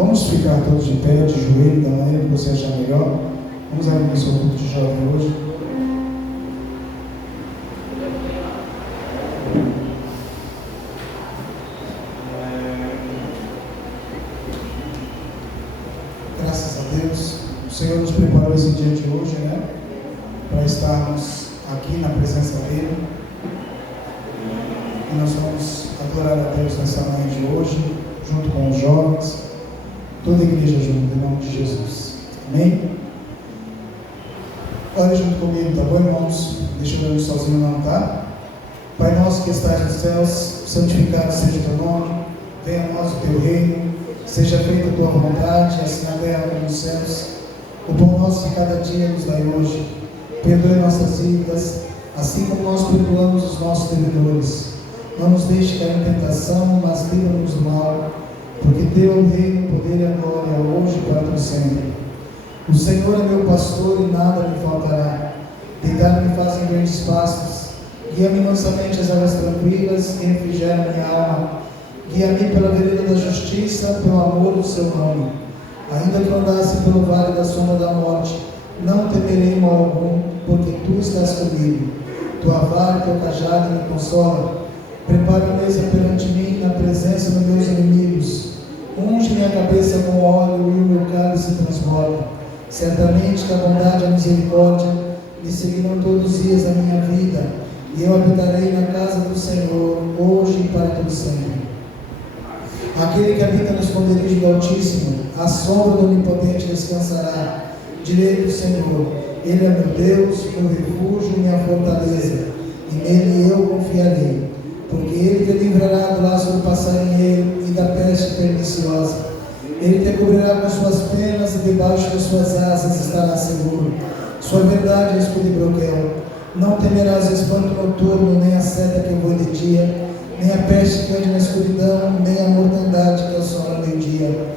Vamos ficar todos de pé, de joelho, da maneira que você achar melhor. Vamos abrir o seu culto de jovem hoje. Graças a Deus, o Senhor nos preparou esse dia de hoje, né? Para estarmos aqui na presença dEle. E nós vamos adorar a Deus nessa manhã de hoje, junto com os jovens, toda a igreja junto, em nome de Jesus. Amém? Ore junto comigo, tá bom, irmãos? Deixa eu ir sozinho não, tá? Pai nosso que estás nos céus, santificado seja o teu nome, venha a nós o teu reino, seja feita a tua vontade, assim na terra como nos céus. O pão nosso de cada dia nos dai hoje, perdoe nossas dívidas, assim como nós perdoamos os nossos devedores. Não nos deixe cair em tentação, mas livra-nos do mal, porque teu é o reino, o poder e a glória, hoje e para todo sempre. O Senhor é meu pastor e nada me faltará. Deitar-me faz em verdes pastos, guia-me mansamente às águas tranquilas e refrigera minha alma. Guia-me pela vereda da justiça, pelo amor do seu nome. Ainda que andasse pelo vale da sombra da morte, não temerei mal algum, porque tu estás comigo. Tua vara e teu cajado me consolam. Prepara a mesa perante mim, na presença dos meus inimigos. Unge minha cabeça com óleo e o meu cálice transborda. Certamente que a bondade e a misericórdia me seguirão todos os dias da minha vida, e eu habitarei na casa do Senhor, hoje e para todo sempre. Aquele que habita no esconderijo do Altíssimo, à sombra do Onipotente descansará. Direi do Senhor, Ele é meu Deus, meu refúgio e minha fortaleza, e nele eu confiarei. Porque Ele te livrará do laço do passarinheiro e da peste perniciosa. Ele te cobrirá com suas penas e debaixo das suas asas estará seguro. Sua verdade é escudo e broquel. Não temerás o espanto noturno, nem a seta que voa de dia, nem a peste que ande na escuridão, nem a mortandade que assola ao meio-dia.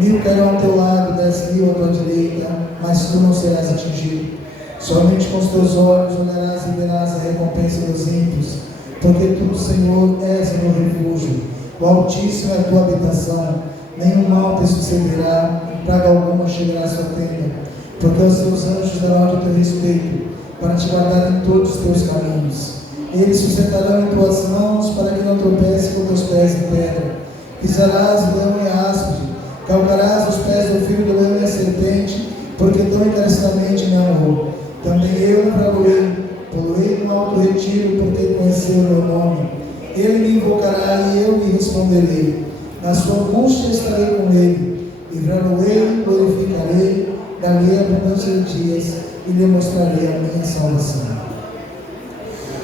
1000 cairão ao teu lado, 10.000 à tua direita, mas tu não serás atingido. Somente com os teus olhos olharás e verás a recompensa dos ímpios. Porque tu, Senhor, és o meu refúgio, o Altíssimo é a tua habitação, nenhum mal te sucederá, praga alguma chegará à sua tenda, porque os seus anjos darão ao teu respeito, para te guardar em todos os teus caminhos. Eles sustentarão em tuas mãos, para que não tropece com teus pés em pedra. Pisarás leão e áspide, calcarás os pés do filho do leão e a serpente, porque tão encarecidamente me amou. Também eu tragoei. Poloei no alto retiro, porque conheceu o meu nome. Ele me invocará e eu lhe responderei. Na sua angústia estarei com ele. Livrá-lo-ei, glorificarei, darei abundância de dias e lhe mostrarei a minha salvação.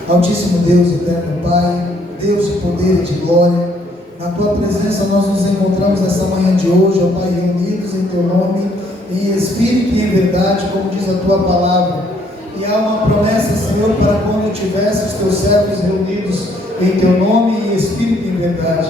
Altíssimo Deus, eterno Pai, Deus de poder e de glória, na tua presença nós nos encontramos nessa manhã de hoje, ó Pai, reunidos em teu nome, em espírito e em verdade, como diz a tua palavra. E há uma promessa, Senhor, para quando tivesse os teus servos reunidos em teu nome, em espírito e em verdade.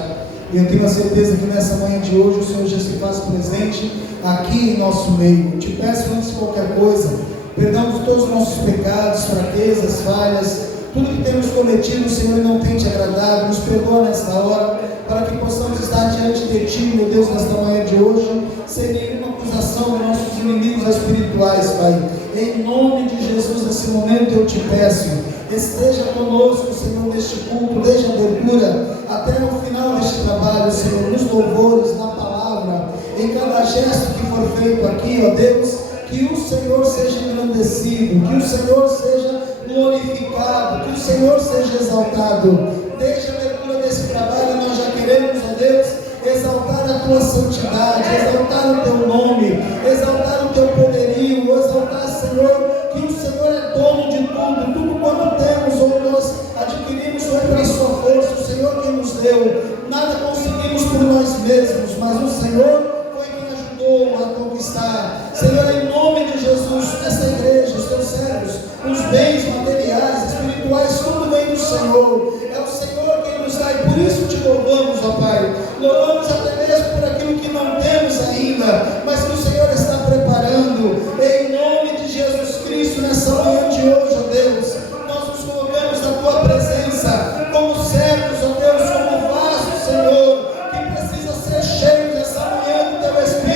E eu tenho a certeza que nessa manhã de hoje o Senhor já se faz presente aqui em nosso meio. Eu te peço, antes de qualquer coisa, perdão por todos os nossos pecados, fraquezas, falhas, tudo que temos cometido, o Senhor não tem te agradado. Nos perdoa nesta hora, para que possamos estar diante de ti, meu Deus, nesta manhã de hoje, sem nenhuma acusação de nossos inimigos espirituais, Pai. Em nome de Jesus, nesse momento eu te peço, esteja conosco, Senhor, neste culto, desde a abertura até o final deste trabalho, Senhor, nos louvores, na palavra, em cada gesto que for feito aqui, ó Deus, que o Senhor seja engrandecido, que o Senhor seja glorificado, que o Senhor seja exaltado. Desde a abertura desse trabalho nós já queremos, ó Deus, exaltar a tua santidade, exaltar o teu nome, exaltar o teu poderio, exaltar, Senhor, que o Senhor é dono de tudo, tudo quanto temos ou nós adquirimos foi pela sua força, o Senhor que nos deu, nada conseguimos por nós mesmos, mas o Senhor foi quem ajudou a conquistar. Senhor, em nome de Jesus, essa igreja, os teus servos, os bens materiais, espirituais, tudo vem do Senhor, é o Senhor quem nos dá, e por isso te louvamos, ó Pai. Louvamos até mesmo por aquilo que não temos ainda, mas que o Senhor está preparando. Em nome de Jesus Cristo, nessa manhã de hoje, ó Deus, nós nos colocamos na tua presença como servos, ó Deus, como vasos, Senhor, que precisa ser cheio dessa manhã do teu Espírito.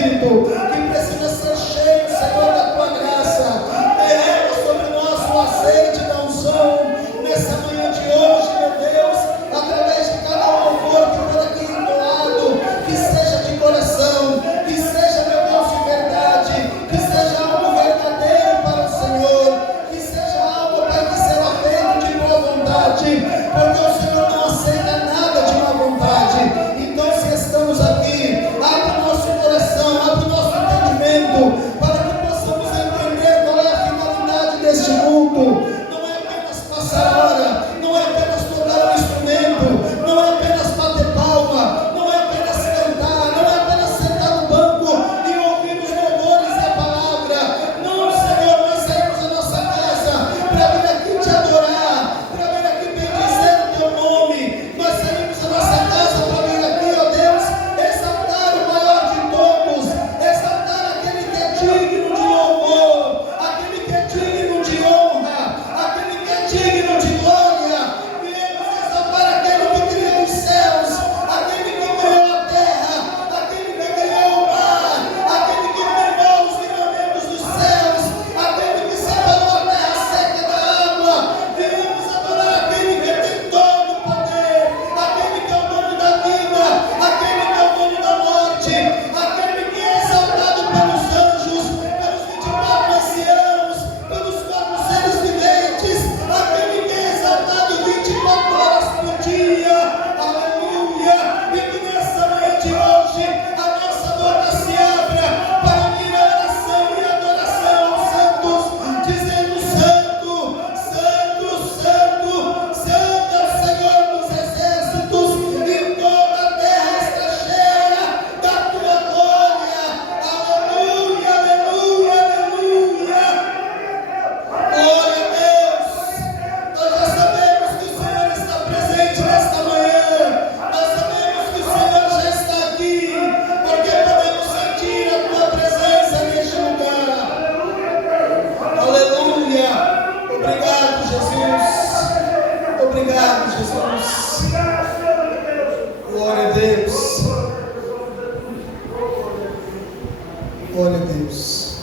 Glória a Deus.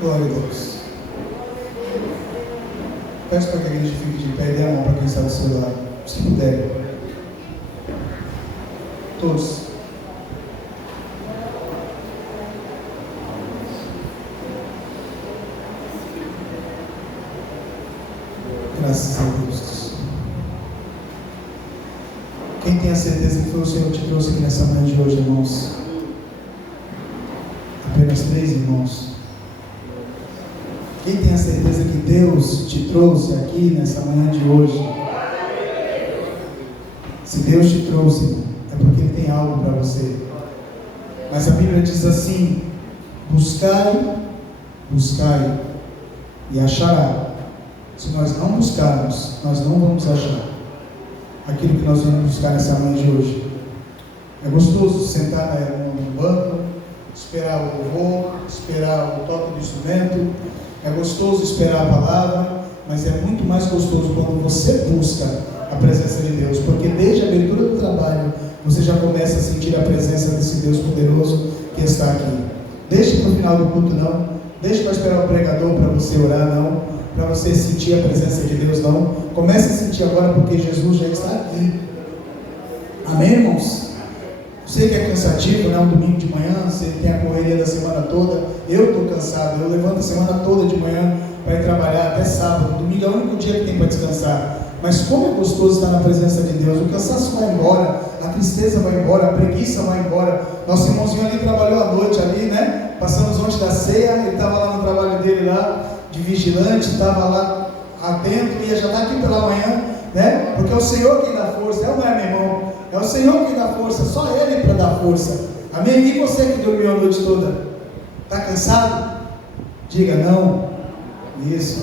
Glória a Deus. Peço para que a igreja fique de pé e dê a mão para quem está do seu lado, se puder. Todos. Graças a Deus. Quem tem a certeza que foi o Senhor que te trouxe aqui nessa manhã de hoje, irmãos? Apenas 3 irmãos. Quem tem a certeza que Deus te trouxe aqui nessa manhã de hoje? Se Deus te trouxe, é porque Ele tem algo para você. Mas a Bíblia diz assim: buscai, buscai e achará. Se nós não buscarmos, nós não vamos achar aquilo que nós vamos buscar nessa manhã de hoje. É gostoso sentar no banco, esperar o louvor, esperar o toque do instrumento. É gostoso esperar a palavra, mas é muito mais gostoso quando você busca a presença de Deus, porque desde a abertura do trabalho você já começa a sentir a presença desse Deus poderoso que está aqui. Deixe para o final do culto não, deixe para esperar o pregador para você orar não, para você sentir a presença de Deus não. Comece a sentir agora, porque Jesus já está aqui. Amém, irmãos? Sei que é cansativo, né? Um domingo de manhã, você tem a correria da semana toda. Eu estou cansado, eu levanto a semana toda de manhã para ir trabalhar até sábado. Domingo é o único dia que tem para descansar. Mas como é gostoso estar na presença de Deus. O cansaço vai embora, a tristeza vai embora, a preguiça vai embora. Nosso irmãozinho ali trabalhou à noite ali, né? Passamos ontem da ceia, ele estava lá no trabalho dele lá, de vigilante, estava lá atento, ia já estar aqui pela manhã, né? Porque é o Senhor quem dá força, não é, meu irmão? É o Senhor quem dá força, só Ele para dar força. Amém? E você que dormiu a noite toda? Está cansado? Diga não. Isso.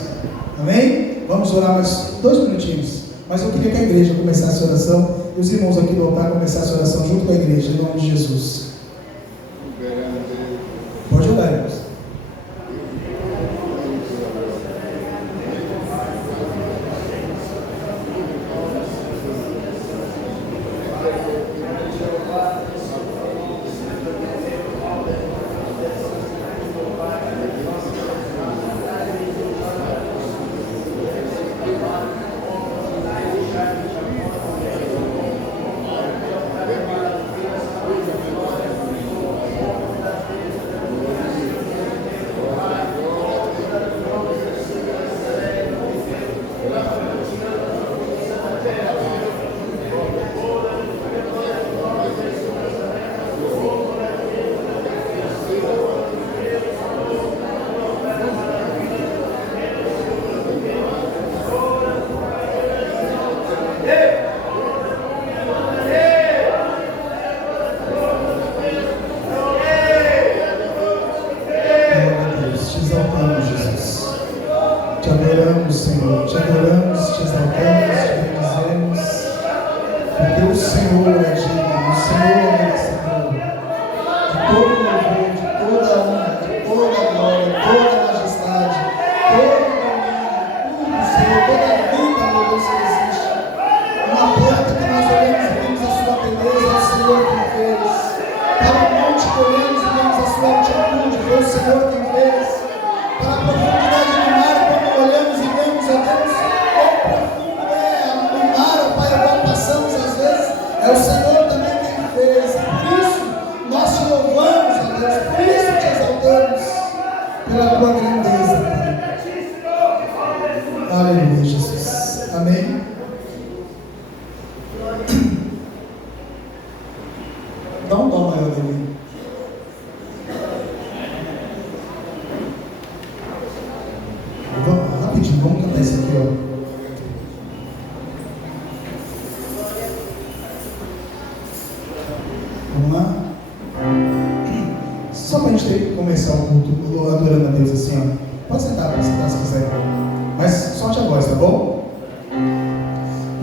Amém? Vamos orar mais 2 minutinhos. Mas eu queria que a igreja começasse a oração e os irmãos aqui do altar começassem a oração junto com a igreja, em nome de Jesus. Pode orar, irmãos.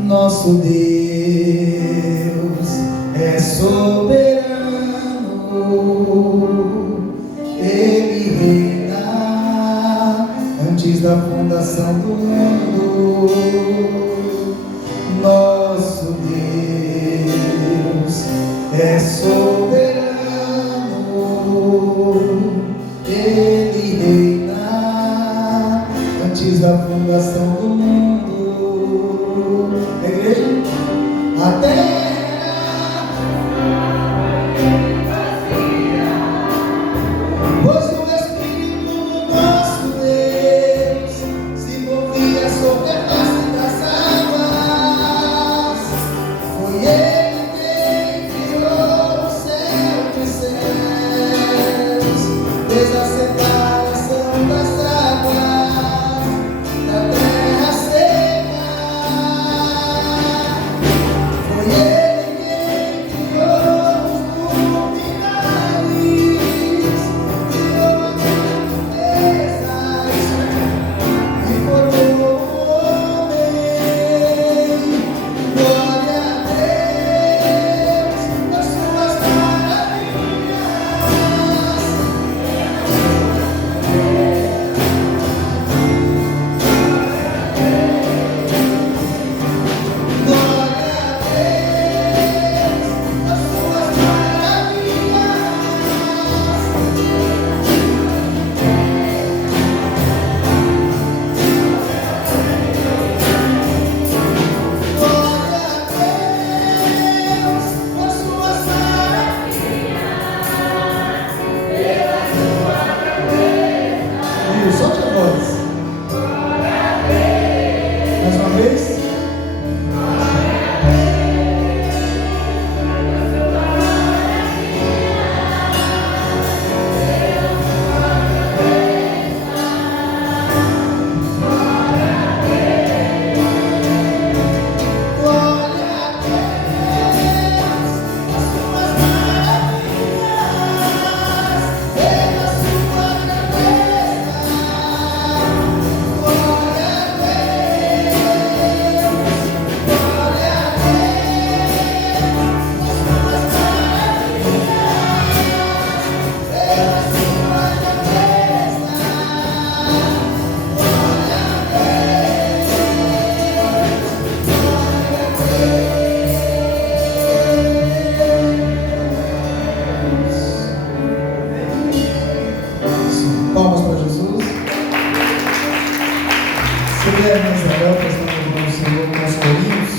Nosso Deus é soberano, Ele reina antes da fundação do mundo. Nosso Deus é soberano, fundação do mundo. A igreja, a terra, pois o Espírito do nosso Deus se movia sobre a face das águas. Foi Ele quem criou o céu dos céus, fez a separação das águas da terra seca. Foi Ele quem criou os luminares, criou as naturezas e formou o homem. Glória a Deus nas suas maravilhas. Glória a Deus nas suas maravilhas. Solte a voz. Mais uma vez. Glória a Deus nas suas maravilhas, pela sua grandeza. Glória a Deus, glória a Deus nas suas maravilhas, pela sua grandeza. Glória a Palmas para Jesus. Se der mais abertas na mão do Senhor com os corinhos,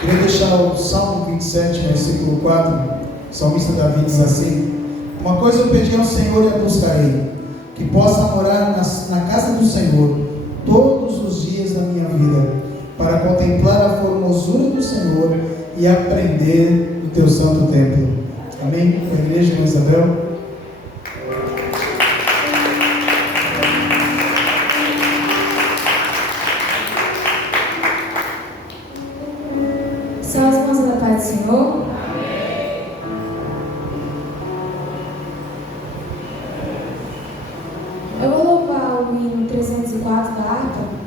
queria deixar o Salmo 27, versículo 4. O salmista Davi diz assim: uma coisa eu pedi ao Senhor e a buscarei, que possa morar na casa do Senhor todos os dias da minha vida, para contemplar a formosura do Senhor e aprender do teu santo templo. Amém? A igreja, irmã Isabel. São as mãos da paz do Senhor. Eu vou louvar o hino 304 da harpa.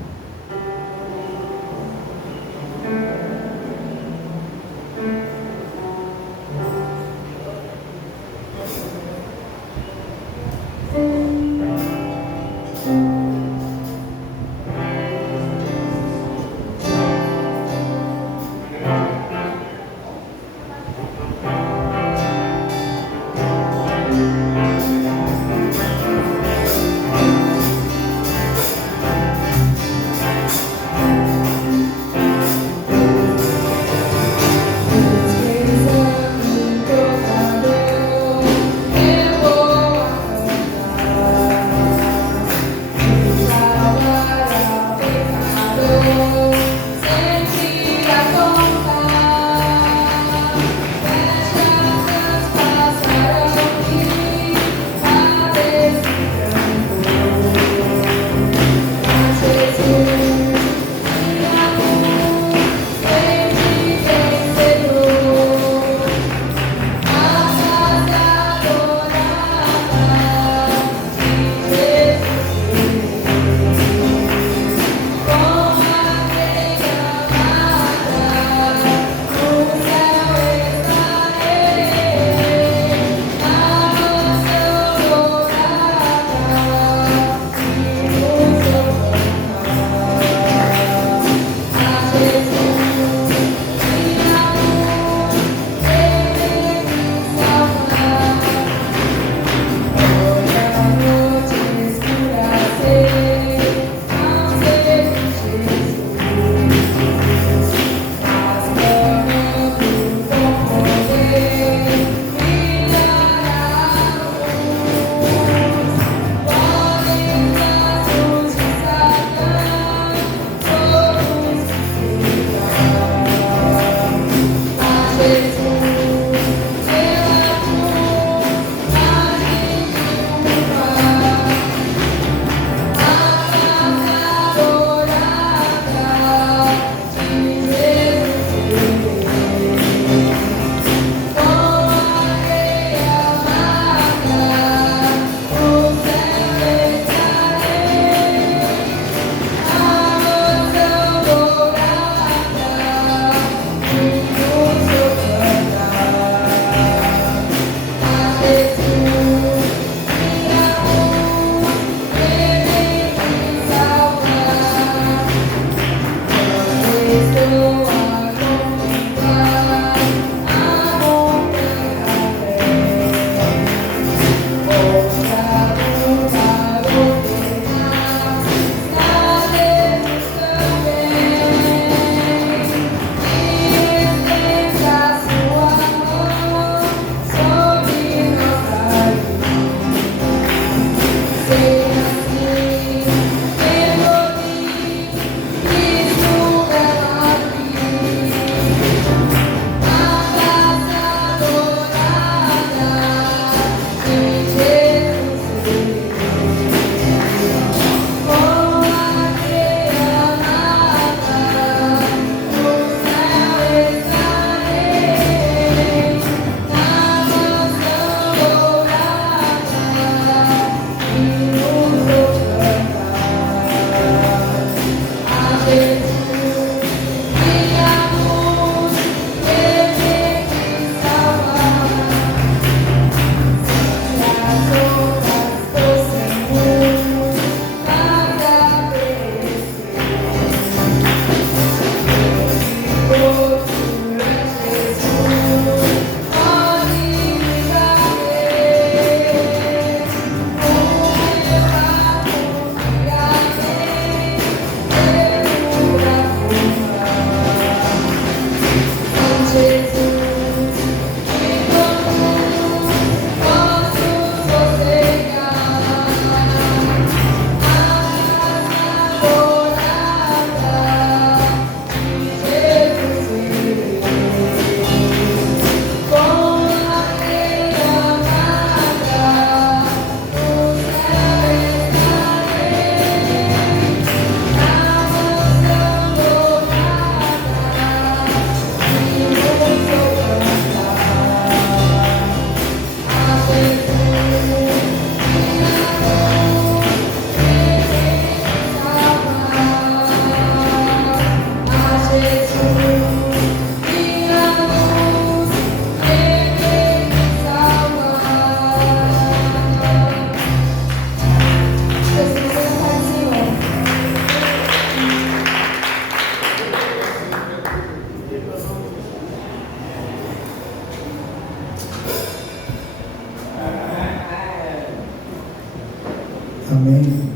Amém.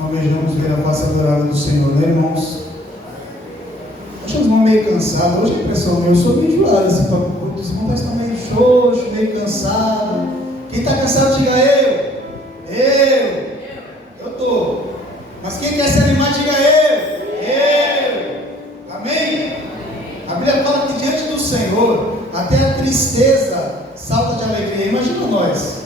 Almejamos ver a face adorada do Senhor, né, irmãos? Acho que os irmãos meio cansados. Hoje a impressão minha, eu sou meio enjoado. Os irmãos estão meio xoxos, meio cansados. Quem está cansado, diga eu. Eu estou. Mas quem quer se animar, diga eu. Amém? A Bíblia fala que diante do Senhor, até a tristeza salta de alegria. Imagina nós,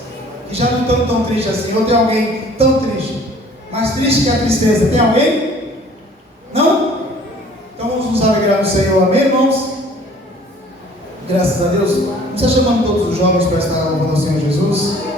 que já não estamos tão tristes assim. Ou tem alguém tão triste, mais triste que a tristeza? Tem alguém? Não? Então vamos nos alegrar no Senhor. Amém, irmãos? Graças a Deus. Não está chamando todos os jovens para estar louvando ao Senhor Jesus?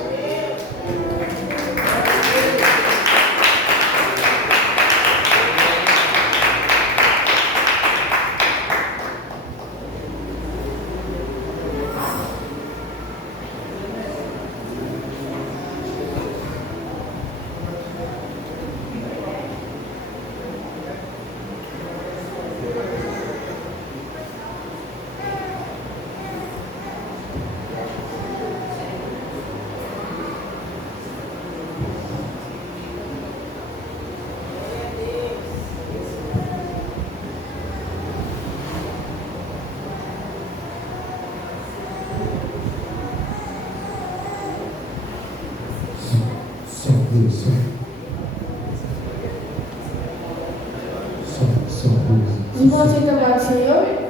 Irmãos, então, glória ao Senhor.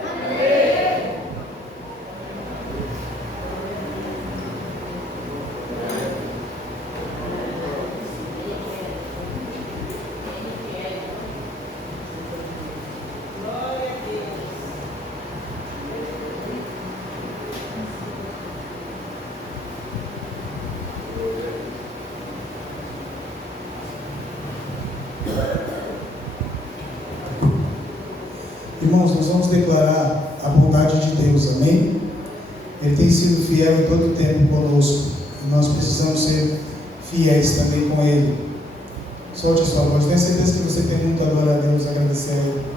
Irmãos, nós vamos declarar a bondade de Deus, amém? Ele tem sido fiel em todo o tempo conosco, e nós precisamos ser fiéis também com Ele. Solte a sua voz, tenho certeza que você tem muito a adorar a Deus, agradecer a Ele.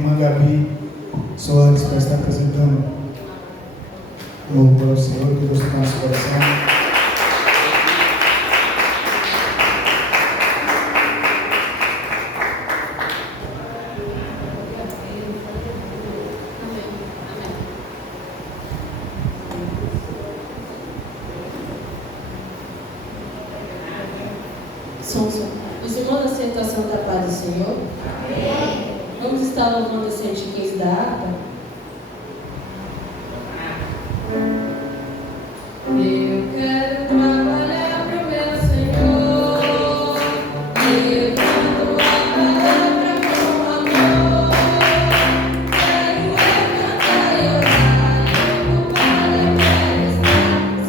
irmã Gabi Soares para estar apresentando o louvor ao Senhor, que Deus toque nosso coração. Os irmãos aceitam a santa paz do Senhor? Amém. Vamos estar louvando esse antiquez da harpa? Eu quero trabalhar para o meu Senhor, levando a palavra com amor. Quero cantar e orar, o Pai quer estar, sem a minha dor, Senhor.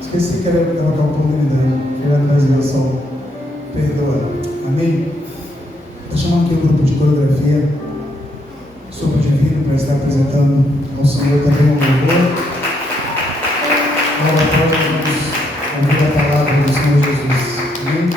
Esqueci que era colocar a oportunidade. Era da expiação. Perdoa. Amém? Estou chamando aqui o grupo de coreografia Sopro Divino para estar apresentando ao Senhor também um louvor. Agora vamos ouvir a palavra do Senhor Jesus. Amém?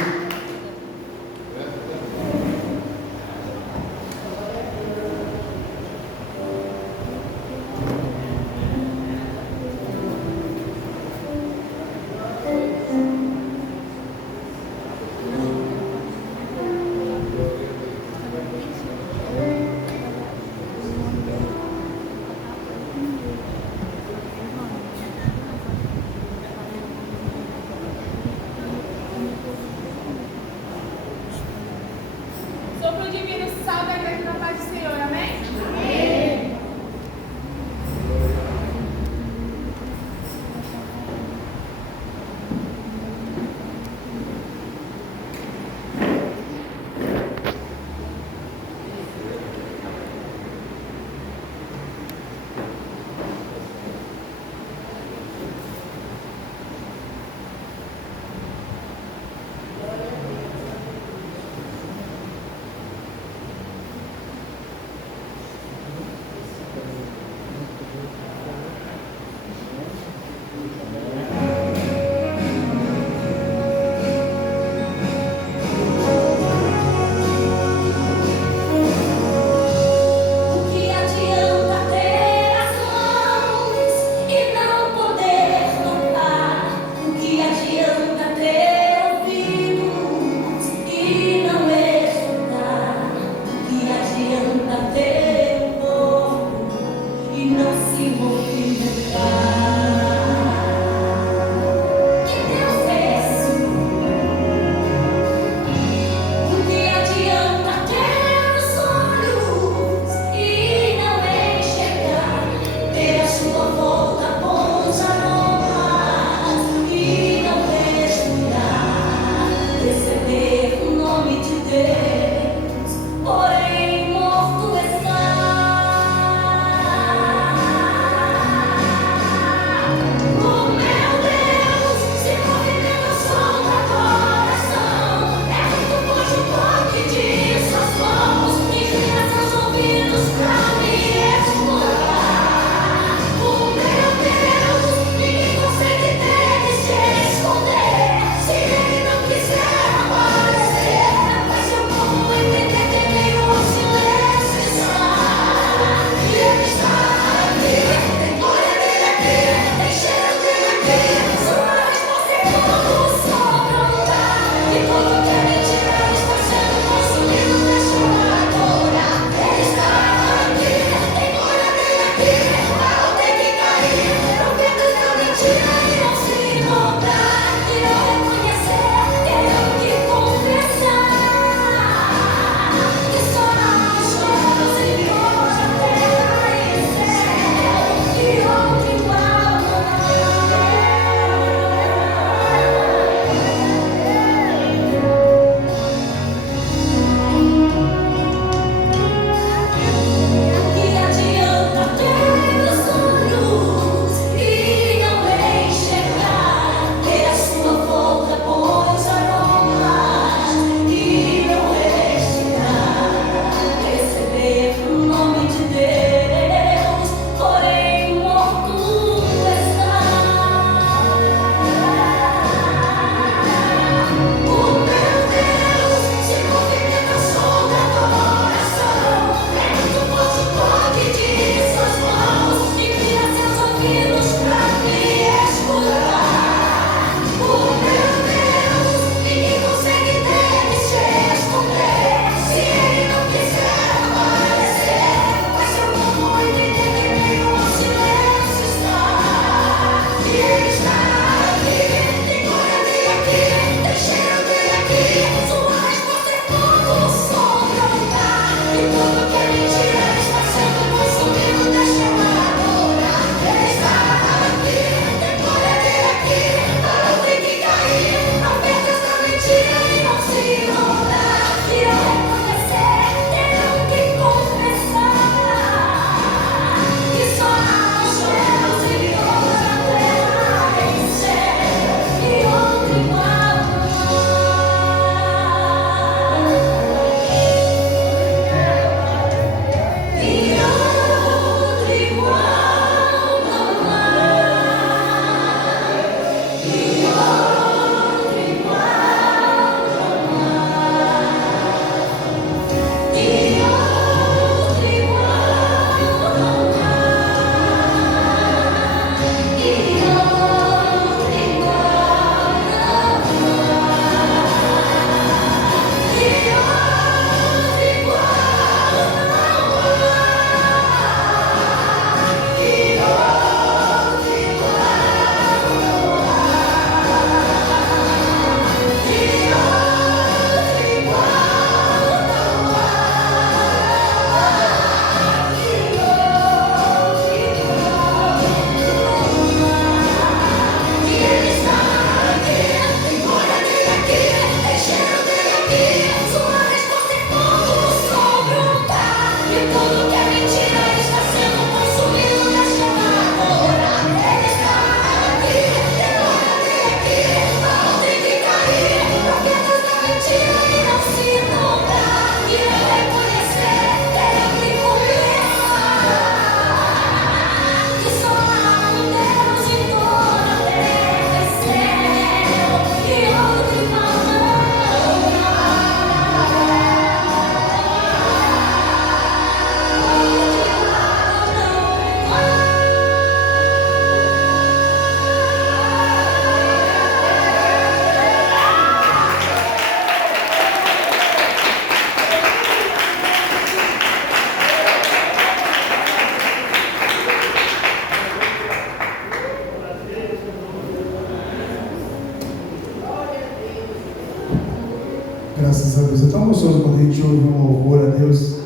a gente ouve um louvor a Deus,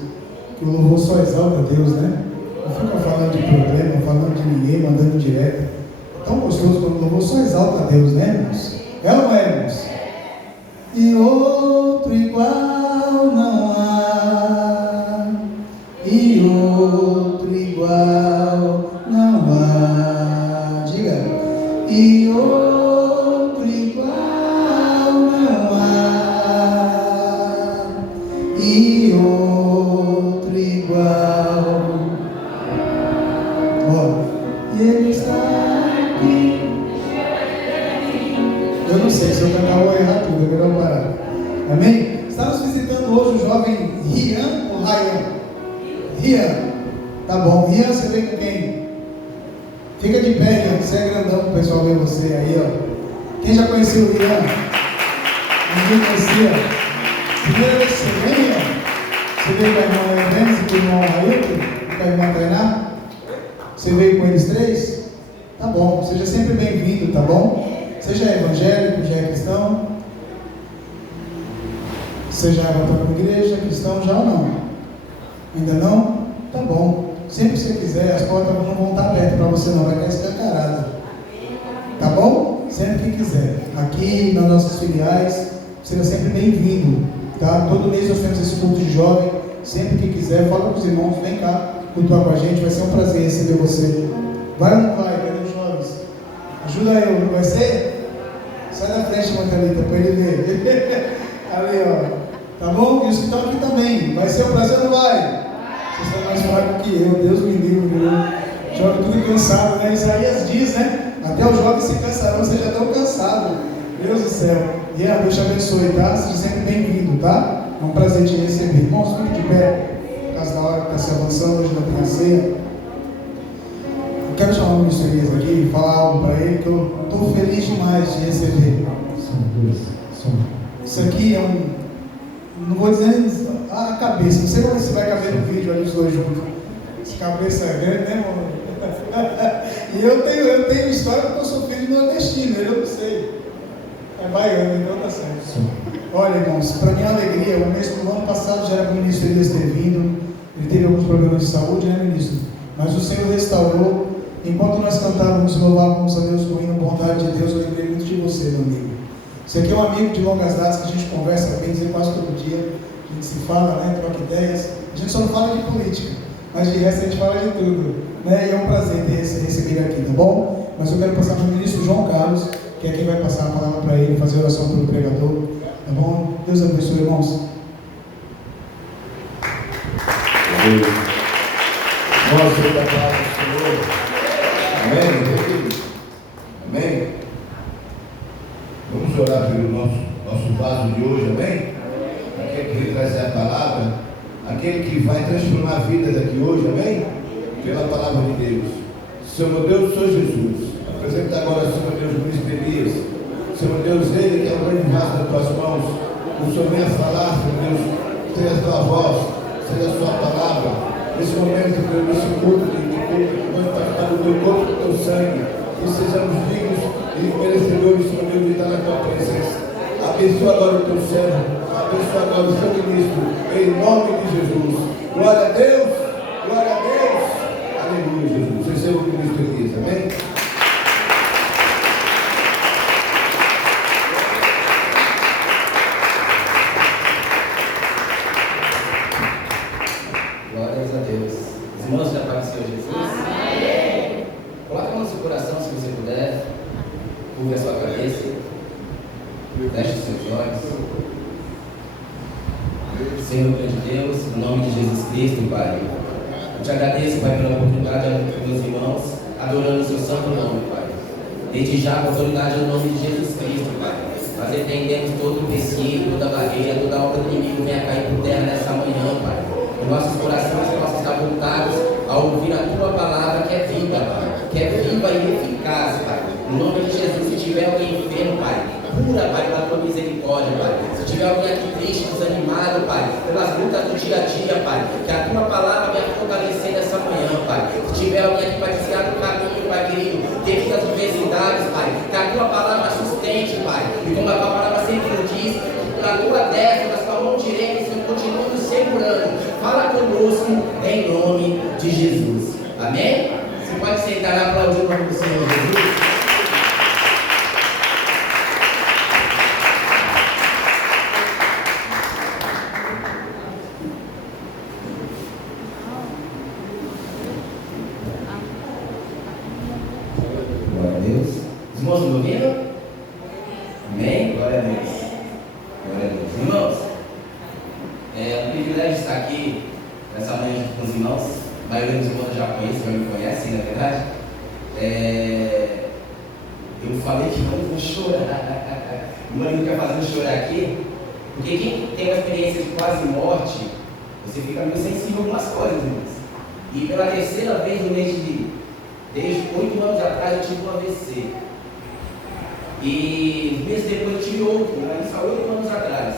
que o louvor só exalta a Deus, né? Não fica falando de problema, falando de ninguém, mandando direto. É tão gostoso quando o louvor só exalta a Deus, né, irmãos? É ou não é, irmãos? E outro igual não há, e outro igual não há. Diga. E outro igual não há, e outro igual. E Ele está aqui. Eu não sei, se eu cantar eu vou errar tudo, é melhor parar. Amém? Estamos visitando hoje o jovem Rian ou Ryan? Rian. Tá bom. Rian, você veio com quem? Fica de pé, Rian. Você é grandão, o pessoal vê você aí, ó. Quem já conheceu o Rian? Ninguém conhecia? Primeira vez que você vem, ó. Você veio com a irmã Evense, com o irmão Ailton, com a irmã treinar? Você veio com eles três? Tá bom, seja sempre bem-vindo, tá bom? Seja evangélico, já é cristão. Você já vai para uma igreja, cristão já ou não? Ainda não? Tá bom. Sempre que você quiser, as portas não vão estar abertas para você não, vai estar escancarada. Tá bom? Sempre que quiser. Aqui nas nossas filiais, seja sempre bem-vindo, tá? Todo mês nós temos esse culto de jovem. Sempre que quiser, fala com os irmãos, vem cá cultuar com a gente, vai ser um prazer receber você. Vai ou não vai? Cadê os jovens? Ajuda eu, não vai ser? Sai da frente, Mantelita, para ele ver. Ali, ó. Tá bom? E os que estão aqui também. Vai ser um prazer ou não vai? Vocês estão mais fracos que eu, Deus me livre, viu? Joga tudo cansado, né? Isaías diz, né? Até os jovens se cansarão, vocês já estão cansados. Deus do céu. E Deus te abençoe, tá? Seja sempre bem-vindo, tá? É um prazer te receber. Irmãos, fique de pé. Por causa da hora que está se avançando, hoje na ceia. Eu quero chamar o ministro Elias aqui e falar algo para ele que eu estou feliz demais de receber. Isso aqui é não vou dizer a cabeça, não sei como você vai caber no vídeo ali os dois juntos. Essa cabeça é grande, né, irmão? E eu tenho história porque eu sou filho de nordestino, ele eu não sei. É baiano, então tá certo. Olha, irmãos, para mim é uma alegria. O mês do ano passado já era para o ministro Elias ter vindo. Ele teve alguns problemas de saúde, né, ministro? Mas o Senhor restaurou. Enquanto nós cantávamos e louvávamos a Deus com o hino Bondade de Deus, eu lembrei muito de você, meu amigo. Você aqui é um amigo de longas datas que a gente conversa, bem dizer, quase todo dia. A gente se fala, né, troca ideias. A gente só não fala de política, mas de resto a gente fala de tudo, né? E é um prazer ter receber aqui, tá bom? Mas eu quero passar para o ministro João Carlos, que é quem vai passar a palavra para ele, fazer oração pelo pregador, tá bom? Deus abençoe, irmãos. Nossa, da palavra do Senhor. Amém? Amém? Vamos orar pelo nosso vaso de hoje, amém? Aquele que vai trazer a palavra, aquele que vai transformar vidas aqui hoje, amém? Pela palavra de Deus. Senhor meu Deus, Senhor Jesus, apresenta agora, Senhor Deus, o ministro Elias. Senhor Deus, ele que é o grande vaso das tuas mãos. O Senhor venha falar, Senhor Deus, seja a tua voz, seja a sua palavra. Nesse momento, Deus, nesse culto de nós participamos do teu corpo e do teu sangue, que sejamos dignos e merecedores, Senhor Deus, de estar na tua presença. Abençoa agora o teu servo, abençoa agora o seu ministro, em nome de Jesus. Glória a Deus, glória a Deus. Aleluia, Jesus. Receba o ministro Elias, amém? Glórias a Deus. Os irmãos já paz do Senhor Jesus? Amém. Coloque a mão no seu coração se você puder. Curve a sua cabeça. Feche os seus olhos. Senhor grande Deus, em nome de Jesus Cristo, Pai. Eu te agradeço, Pai, pela oportunidade de meus irmãos adorando o seu santo nome, Pai. Desde já, com autoridade no nome de Jesus Cristo, Pai. Nós entendemos todo o empecilho, toda a barreira, toda a obra do inimigo venha cair por terra nessa manhã, Pai. Que nossos corações possam estar voltados a ouvir a Tua palavra que é viva, Pai. Que é viva e eficaz, Pai. Em nome de Jesus, se tiver alguém enfermo, Pai, cura, Pai, pela Tua misericórdia, Pai. Se tiver alguém aqui triste, desanimado, Pai, pelas lutas do dia a dia, Pai, que a Tua palavra venha fortalecer nessa manhã, Pai. Se tiver alguém aqui para desviar do caminho, Pai querido, devido às adversidades, Pai, que a Tua palavra sustente, Pai. E como a Tua palavra sempre nos diz, na Tua destra, na Tua mão direita, Senhor, continua nome de Jesus. Amém? Você pode sentar e aplaudir o nome do Senhor Jesus? Glória a Deus. Os irmãos me ouvindo? Amém? Glória a Deus. Glória a Deus. Irmãos, é um privilégio estar aqui nessa manhã junto com os irmãos. A maioria dos irmãos já conhece, já me conhecem, na verdade. Eu falei que não vou chorar. O marido quer fazer eu chorar aqui, porque quem tem uma experiência de quase morte, você fica meio sensível a algumas coisas, irmãos. E pela terceira vez no mês desde 8 anos atrás, eu tive um AVC. E meses depois eu tive outro, mas isso há 8 anos atrás.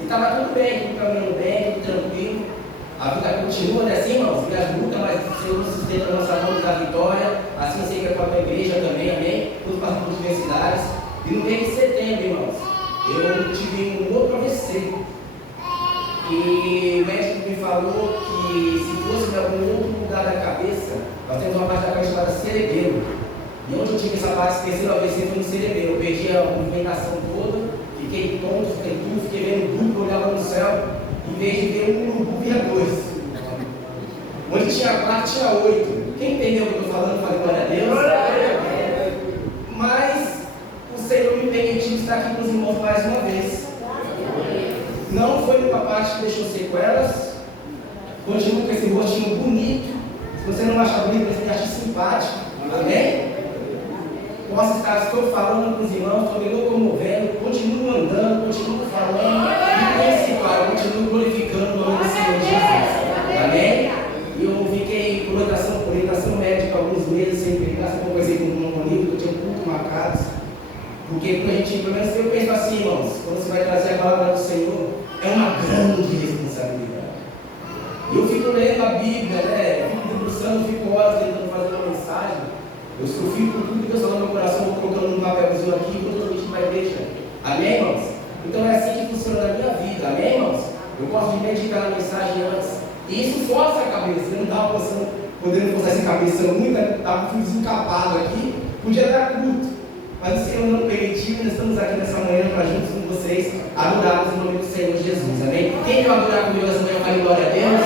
E estava tudo bem, tudo caminhando bem, tudo tranquilo. A vida continua, né, assim, irmãos? Minhas lutas, mas o Senhor nos sustenta a nossa mão da vitória. Assim sei que é com a tua igreja também, amém? Todos passam por diversidades. E no mês de setembro, irmãos, eu tive um outro AVC. E o médico me falou que se fosse em algum outro lugar da cabeça, nós temos uma parte da cabeça chamada cerebelo. E onde eu tive essa parte, terceiro AVC foi no cerebelo. Eu perdi a movimentação toda, fiquei tonto, fiquei tudo, fiquei vendo tudo, olhava no céu. Em vez de ver um urubu, via 2. Onde tinha 4, tinha 8. Quem entendeu o que eu estou falando? Falei, glória a Deus. Mas o Senhor me permitiu estar aqui com os irmãos mais uma vez. Não foi uma parte que deixou sequelas. Continuo com esse rostinho bonito. Se você não acha bonito, você me acha simpático. Amém? Estou falando com os irmãos, estou me locomovendo, continuo andando, continuo falando, e principal, continuo glorificando o nome do Senhor Jesus. Amém? E eu fiquei por orientação médica alguns meses sem pegar, sem conversei com um comigo, eu tinha culto marcado. Porque a gente, pelo menos eu penso assim, irmãos, quando você vai trazer a palavra do Senhor, é uma grande responsabilidade. Eu fico lendo a Bíblia, né? Fico debruçando, fico horas tentando fazer uma mensagem. Eu fico com tudo que Deus falou no meu coração, vou colocando um papelzinho aqui, vou transmitindo para a igreja. Amém, irmãos? Então é assim que funciona na minha vida. Amém, irmãos? Eu gosto de meditar na mensagem antes. E isso força a cabeça. Eu não estava podendo forçar essa cabeça muito, estava um fiozinho capado aqui. Podia dar culto. Mas o Senhor não permitiu, nós estamos aqui nessa manhã para juntos com vocês adorarmos o nome do Senhor Jesus. Amém? Quem quer adorar comigo nessa manhã, fale glória a Deus?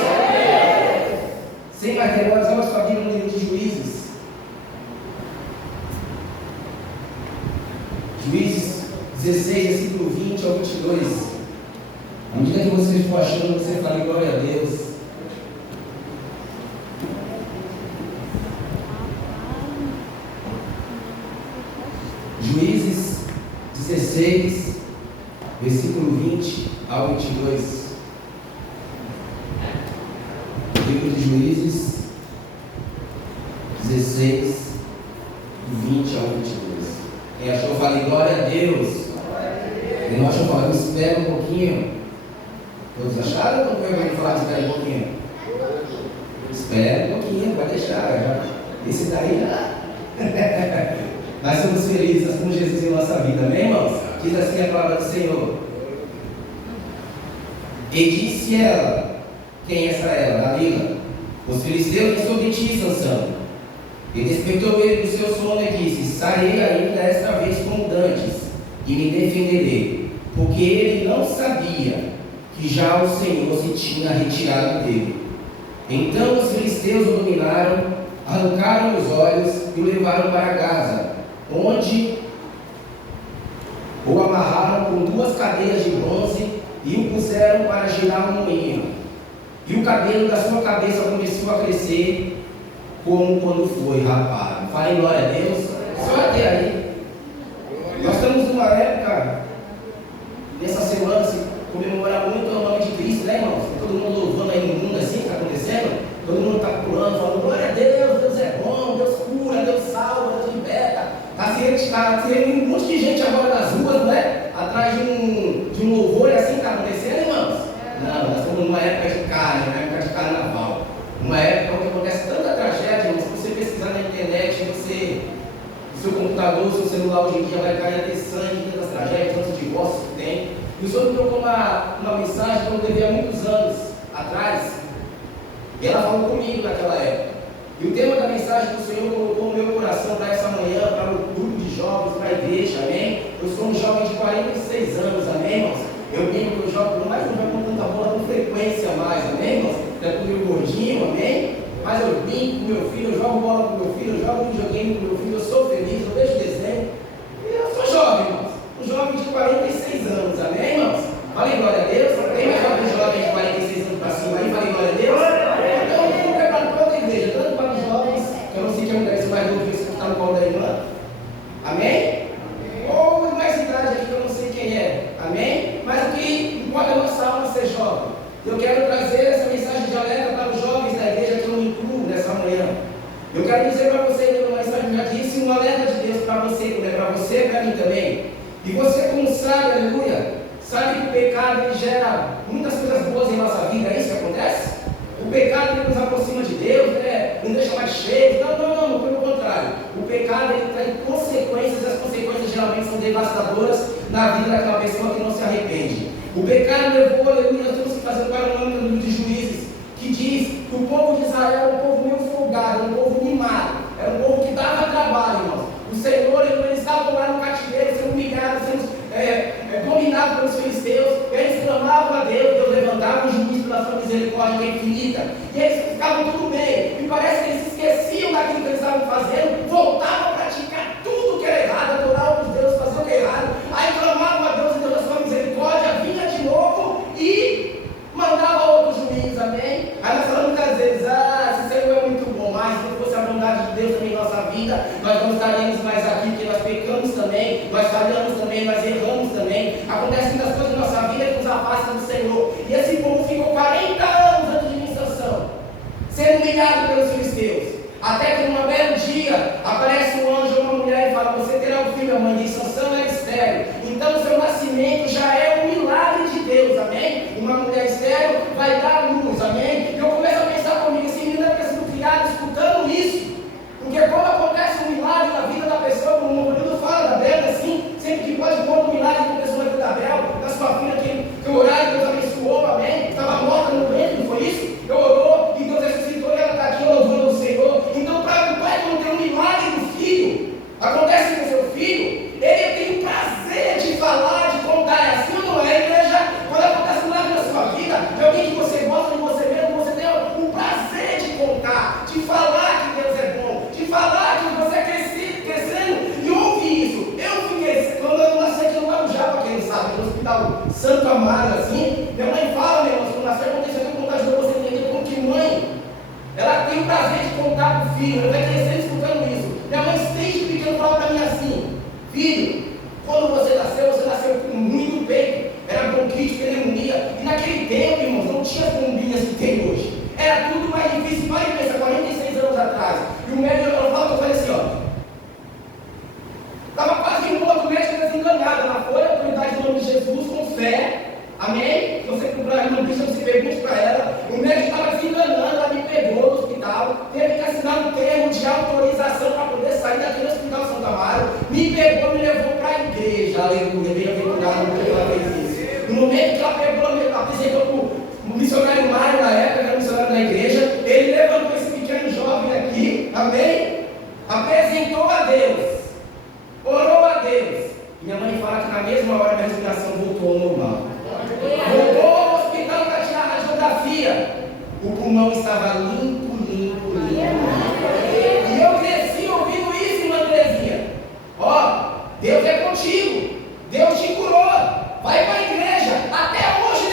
Sem mais delongas, vamos sua Bíblia no livro de Juízes. Juízes 16, versículo 20 ao 22. À medida que vocês for achando, você fala glória a Deus. Juízes 16, versículo 20 ao 22. Livro de Juízes 16, 20 ao 22. Quem achou, fale glória a Deus. Quem não achou, fala, espera um pouquinho. Todos acharam ou não foi falar que espera um pouquinho? Espera um pouquinho, pode deixar. Já. Esse daí já. Nós somos felizes com Jesus em nossa vida, amém, irmãos? Diz assim a palavra do Senhor. E disse ela, quem é essa ela? Dalila. Os filisteus vêm sobre ti, Sansão. E despertou ele do seu sono e disse: sairei ainda esta vez como dantes, e me defenderei, porque ele não sabia que já o Senhor se tinha retirado dele. Então os filisteus o dominaram, arrancaram os olhos e o levaram para Gaza, onde o amarraram com 2 cadeias de bronze e o puseram para girar um moinho. E o cabelo da sua cabeça começou a crescer como quando foi rapado. Fale glória a Deus. Só até aí. Nós estamos numa época, nessa semana, se comemorar muito o nome de Cristo, né, irmãos? Todo mundo louvando aí no mundo assim, está acontecendo. Todo mundo está pulando, falando glória a Deus, Deus é bom, Deus cura, Deus salva, Deus liberta. Está tendo um monte de gente agora nas ruas, né? Atrás de um louvor, é assim que está acontecendo, irmãos? Não, nós estamos numa época de carne, uma época de carnaval. Uma época onde acontece tanta tragédia, irmãos, se você pesquisar na internet, o seu computador, o seu celular hoje em dia vai cair até sangue, tantas tragédias, tantos divórcios que tem. E o Senhor me trocou uma mensagem que eu levei há muitos anos atrás. E ela falou comigo naquela época. E o tema da mensagem que o Senhor colocou no meu coração para essa manhã, para o grupo de jovens, para a igreja, amém? Eu sou um jovem de 46 anos, amém, irmãos? Eu lembro que eu jogo, mas não jogo com tanta bola com frequência mais, amém, irmãos? É com o meu gordinho, amém? Mas eu brinco com meu filho, eu jogo bola com meu filho, eu jogo videogame com meu filho, eu sou feliz, eu vejo desenho. E eu sou jovem, irmãos. Um jovem de 46 anos, amém, irmãos? Falei glória a Deus. Tem mais algum jovem de 46 anos para cima aí? Falei glória a Deus. Então, eu vou para toda a igreja, tanto para os jovens, que eu não sei quem é um desse mais novo que está no colo da irmã. Amém? Ou mais idade aqui, que eu não sei quem é. Amém? Mas o que importa é a nossa alma ser jovem. Eu quero trazer essa mensagem de alerta para os jovens da igreja que eu me incluo nessa manhã. Eu quero dizer para você, que mensagem já disse, um alerta de Deus para você, não é para você, para mim também. E você, como sabe, aleluia, sabe que o pecado ele gera muitas coisas boas em nossa vida, é isso que acontece? O pecado ele nos aproxima de Deus, né? Não deixa mais cheio. Não, pelo contrário. O pecado ele traz consequências, e as consequências geralmente são devastadoras na vida daquela pessoa que não se arrepende. O pecado levou, aleluia, nós temos que fazer para o livro de Juízes, que diz que o povo de Israel era um povo meio folgado, um povo mimado, era um povo que dava trabalho, irmãos. O Senhor, eles estavam lá no cativeiro, sendo humilhados, sendo dominados pelos filisteus, e eles clamavam a Deus, Deus levantava um juiz pela sua misericórdia que é infinita, e eles ficavam tudo bem, e parece que eles se esqueciam daquilo que eles estavam fazendo, voltavam a praticar tudo que era errado, adorar outros deuses, fazer o que é errado, aí clamavam a Deus e Deus da sua misericórdia, vinha de novo e mandava outro juiz, amém? Aí nós falamos muitas vezes, esse Senhor é muito bom, mas se não fosse a bondade de Deus também em nossa vida, nós não estaríamos mais aqui, porque nós pecamos também, nós falhamos também, nós erramos também, acontecem muitas coisas na nossa vida que nos afastam do Senhor, e esse povo ficou 40 anos antes de vir Sansão, sendo humilhado pelos filisteus, até que num belo dia, aparece um anjo ou uma mulher e fala, você terá um filho, a mãe de Sansão era estéril, então o seu nascimento já é um milagre de Deus, amém? Uma mulher estéril vai dar luz, amém? E eu começo a pensar comigo, esse menino deve ter sido criado escutando isso, porque quando acontece um milagre na vida da pessoa, como o Murilo fala da Bela, assim, sempre que pode pôr um milagre na pessoa na vida da Bela, da sua filha que oraram e Deus abençoou, amém? Estava morta no ventre, não foi isso? Eu orou e Deus ressuscitou e ela está aqui louvando o Senhor. Então, para o pai, quando tem um milagre do filho, acontece com o seu filho, ele tem o prazer de falar, de contar, é assim ou não é, igreja? Quando acontece um milagre na sua vida, de alguém que você gosta de você mesmo, você tem o prazer de contar, de falar que Deus é bom, de falar que você é crescendo e ouve isso. Eu fiquei, quando eu nasci aqui no Guarujá, para quem não sabe, no Hospital Santo Amaro, assim, minha mãe fala, meu irmão, quando nasceu, aconteceu, eu tenho vontade de você entender como que mãe, ela tem o prazer de contar para o filho, ela vai crescendo escutando isso. Minha mãe desde pequeno fala para mim assim, filho, quando você nasceu com muito no peito, era bronquite, pneumonia, e naquele tempo, irmãos, não tinha as bombinhas que tem hoje, era tudo mais difícil, para pensar, 46 anos atrás, e o médico, eu falo que eu falei assim, ó, estava quase que um outro médico desenganado, ela foi a autoridade do nome de Jesus com fé, amém? Se você procurar uma bicha, você pergunte para ela, o médico estava desenganando, ela me pegou no hospital, teve que assinar um termo de autorização para poder sair daquele hospital Santo Amaro, me pegou, me levou para a igreja, aleluia, bem-aventurado porque ela fez isso. No momento que ela pegou, ela apresentou para o missionário Mário na época, que era missionário da igreja, ele levantou esse pequeno jovem aqui, amém? Apresentou a Deus, orou a Deus, e minha mãe fala que na mesma hora a minha respiração voltou ao normal. Voltou ao hospital para tirar a radiografia, o pulmão estava limpo. E eu cresci ouvindo isso, irmã Terezinha. Ó, Deus é contigo, Deus te curou, vai para a igreja. Até hoje,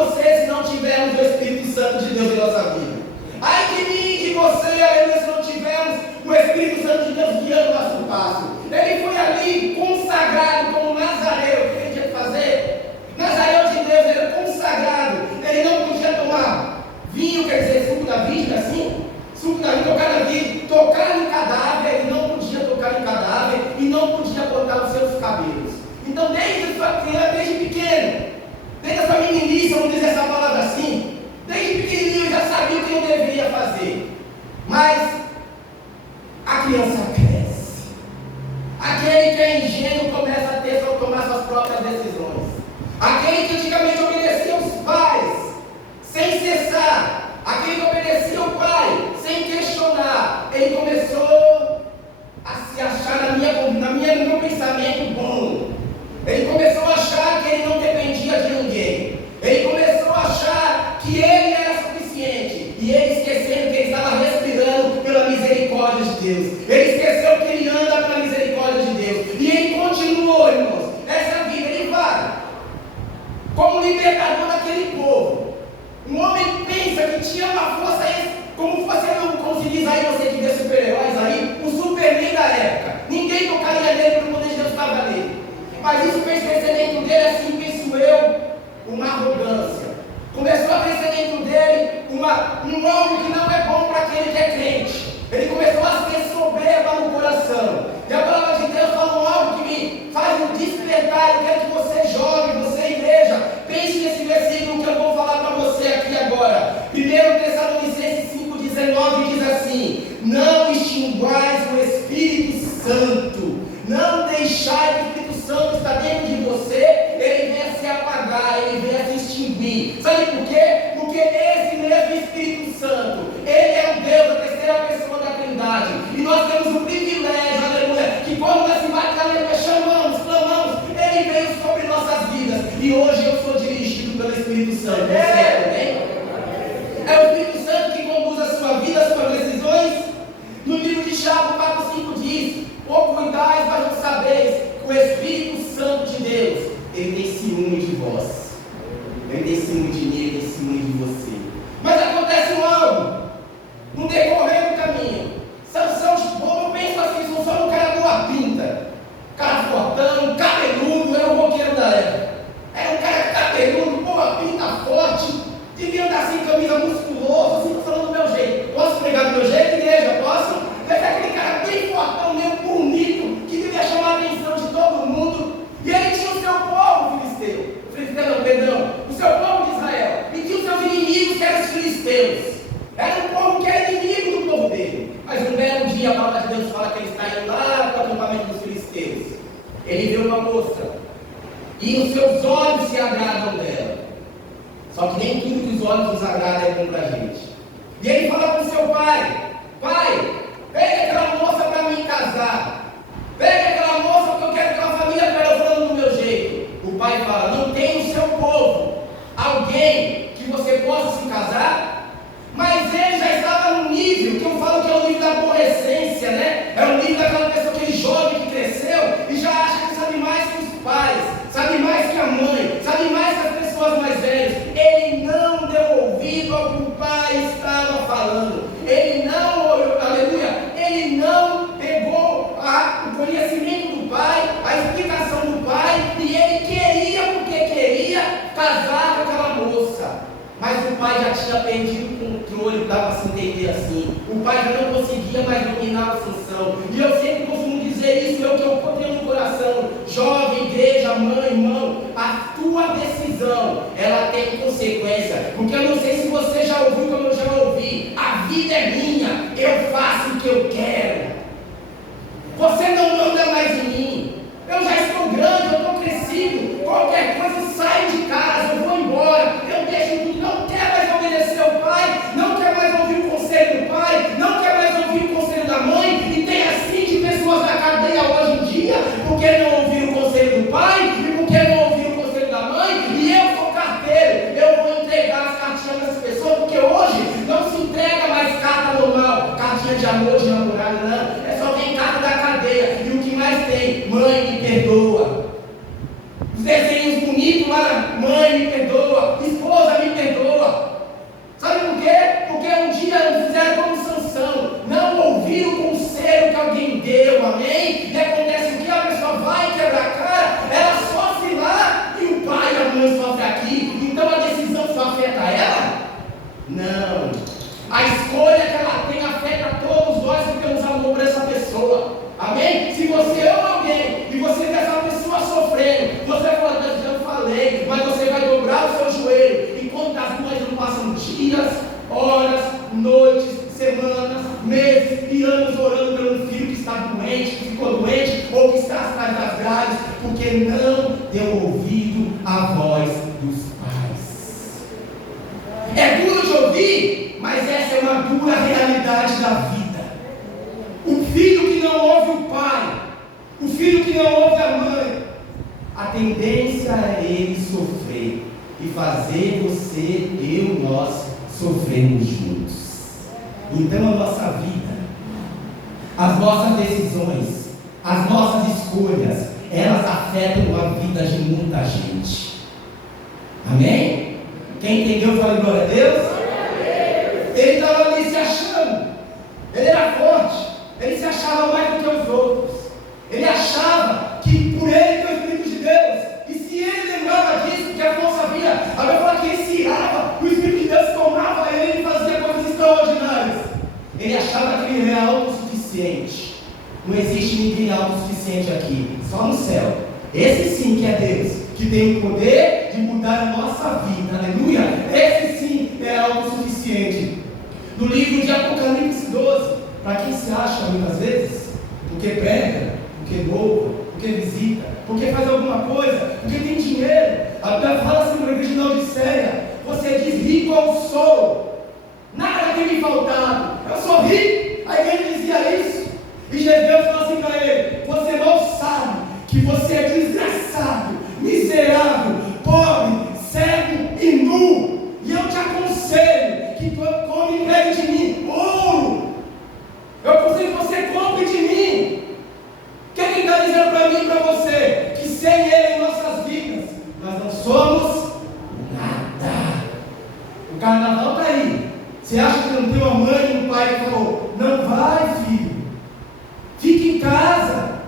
você se não tivermos o Espírito Santo de Deus em nossa vida. Ai de mim e de você, aleluia, se não tivermos o Espírito Santo de Deus guiando o nosso passo. Ele foi ali consagrado como Nazareu. O que ele tinha que fazer? Nazareu de Deus, ele era consagrado. Ele não podia tomar vinho, quer dizer, suco da virgem, assim? Suco da virgem, tocar na virgem, tocar em cadáver. Ele não podia tocar em cadáver e não podia cortar os seus cabelos. Então, desde sua criança, desde pequeno, desde a sua meninice, vamos dizer essa palavra assim, desde pequenininho eu já sabia o que eu deveria fazer. Mas a criança cresce. Aquele que é ingênuo começa a tomar suas próprias decisões. Aquele que antigamente obedecia aos pais sem cessar, aquele que obedecia ao pai sem questionar, ele começou a se achar no meu pensamento bom. Ele começou a achar que ele não dependia de ninguém. Ele começou a achar que ele era suficiente. E ele esquecendo que ele estava respirando pela misericórdia de Deus. Ele esqueceu que ele anda pela misericórdia de Deus. E ele continuou, irmãos, essa vida. Ele vai como libertador daquele povo. Um homem pensa que tinha uma força, como se diz aí, você que vê super-heróis aí, o Superman da época. Ninguém tocaria nele porque o poder de Deus estava nele. Mas isso fez crescer dentro dele, assim penso eu, uma arrogância. Começou a crescer dentro dele um algo que não é bom para aquele que é crente. Ele começou a ter soberba no coração. E a palavra de Deus falou algo que me faz um despertar. Eu quero que você jovem, você igreja, pense nesse versículo que eu vou falar para você aqui agora. 1 Tessalonicenses 5,19 diz assim: não extinguais o Espírito Santo. Não deixai o Espírito Santo estar dentro de você, ele venha se apagar, ele venha se extinguir. Sabe por quê? Porque esse mesmo Espírito Santo, ele é o Deus, a terceira pessoa da Trindade. E nós temos o privilégio, aleluia, que quando nós aleluia, chamamos, clamamos, ele veio sobre nossas vidas. E hoje eu sou dirigido pelo Espírito Santo. Você é também? É o Espírito Santo que conduz a sua vida, as suas decisões. No livro de Tiago 4,5 diz: ou cuidais, mas não sabeis que o Espírito Santo de Deus, ele tem ciúme de vós. Ele tem ciúme de mim, ele tem ciúme de você. Mas acontece algo no decorrer do caminho. Sansão, eu penso assim, Sansão é um cara boa pinta, cara fortão, cabeludo, era o roqueiro da época. Era um cara cabeludo, boa pinta, forte, devia andar assim, camisa musculosa, assim, tô falando do meu jeito. Posso pregar do meu jeito, igreja? Posso? Mas é aquele cara bem fortão, meio bonito, que devia chamar a atenção de todo mundo. E ele tinha o seu povo filisteu. O seu povo de Israel. E tinha os seus inimigos, que eram os filisteus. Era um povo que era inimigo do povo dele. Mas um belo dia a palavra de Deus fala que ele está indo lá para o acampamento dos filisteus. Ele viu uma moça. E os seus olhos se agradam dela. Só que nem tudo que os olhos nos agradam é bom para a gente. E ele fala para o seu pai: pai, pega aquela moça para mim casar. Pega aquela moça porque eu quero aquela família para ela, falando do meu jeito. O pai fala: não tem no seu povo alguém que você possa se casar? Mas ele já estava no nível, que eu falo que é o nível da aborrecência, né? É o nível daquela pessoa, aquele jovem que cresceu e já acha que sabe mais que os pais, sabe mais que a mãe, sabe mais que as pessoas mais velhas. Ele não deu ouvido ao que o pai estava falando. Ele não, aleluia, ele não pegou o conhecimento do pai, a explicação do pai, e ele queria, porque queria, casar com aquela moça. Mas o pai já tinha perdido o controle, dava para se entender assim. O pai já não conseguia mais dominar a função. E eu sempre costumo dizer isso, é o que eu tenho no coração. Jovem, igreja, mãe, irmão, a tua decisão, ela tem consequência. Porque eu não sei se você já ouviu como eu já ouvi. A vida é minha, eu faço o que eu quero. Você não manda mais em mim. Eu já estou grande, eu estou crescido. Qualquer coisa, saio de casa, eu vou embora. Eu deixo tudo, não quero mais obedecer ao pai, não quero mais ouvir o conselho do pai, não quero mais ouvir o conselho da mãe. E tem assim de pessoas na cadeia hoje em dia, porque não ouviram o conselho do pai e porque não ouviram o conselho da mãe. E eu sou carteiro, eu vou entregar as cartinhas das pessoas, porque hoje não se entrega mais carta normal, cartinha de amor, de namorado, não. É só tem carta da cadeia. E o que mais tem? Mãe, me perdoa. Os desenhos bonitos lá, mãe, me perdoa. Esposa, dura realidade da vida. O filho que não ouve o pai, o filho que não ouve a mãe, a tendência é ele sofrer e fazer você, eu, nós sofrermos juntos. Então a nossa vida, as nossas decisões, as nossas escolhas, elas afetam a vida de muita gente. Amém? Quem entendeu, fala glória a Deus. Ele estava ali se achando, ele era forte, ele se achava mais do que os outros, ele achava que por ele foi o Espírito de Deus, e se ele lembrava disso, porque a Afonso sabia, a Bíblia fala que ele se irava, o Espírito de Deus tomava ele e fazia coisas extraordinárias. Ele achava que ele era autossuficiente. Não existe ninguém autossuficiente aqui, só no céu. Esse sim que é Deus, que tem o poder de mudar a nossa vida, aleluia. Esse sim é autossuficiente. No livro de Apocalipse 12, para quem se acha muitas vezes, porque prega, porque louva, porque visita, porque faz alguma coisa, porque tem dinheiro, a Bíblia fala assim no livro de Laodiceia: você diz, rico eu sou, nada tem me faltado, eu sou rico. A igreja dizia isso, e Jesus fala assim para ele: você mal sabe que você é desgraçado, miserável, pobre, cego e nu, e eu te aconselho que tu come e pegue de mim ouro. Eu aconselho que você compre de mim. O que ele está dizendo para mim e para você? Que sem ele em nossas vidas nós não somos nada. O carnaval está aí. Você acha que não tem uma mãe e um pai que falou: não vai, filho, fique em casa,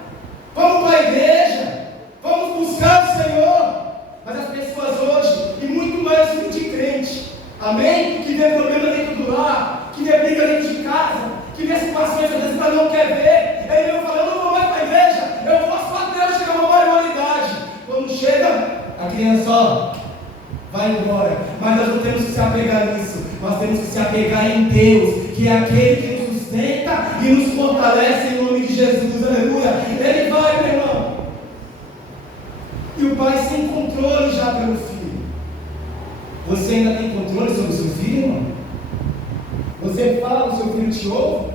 vamos para a igreja, vamos buscar o Senhor? Mas as pessoas hoje, e muito mais tipo de crente, amém? Que vê problema dentro do lar, que vê briga dentro de casa, que vê situações que às vezes ela não quer ver. Ele mesmo fala: eu não vou mais para a igreja, eu vou só até eu chegar a uma maioridade. Quando chega, a criança, ó, vai embora. Mas nós não temos que se apegar nisso, nós temos que se apegar em Deus, que é aquele que nos sustenta e nos fortalece em nome de Jesus, aleluia. Ele vai, meu irmão. E o pai sem controle já pelo filho. Você ainda tem controle sobre o seu filho, irmão? Você fala, o seu filho te ouve?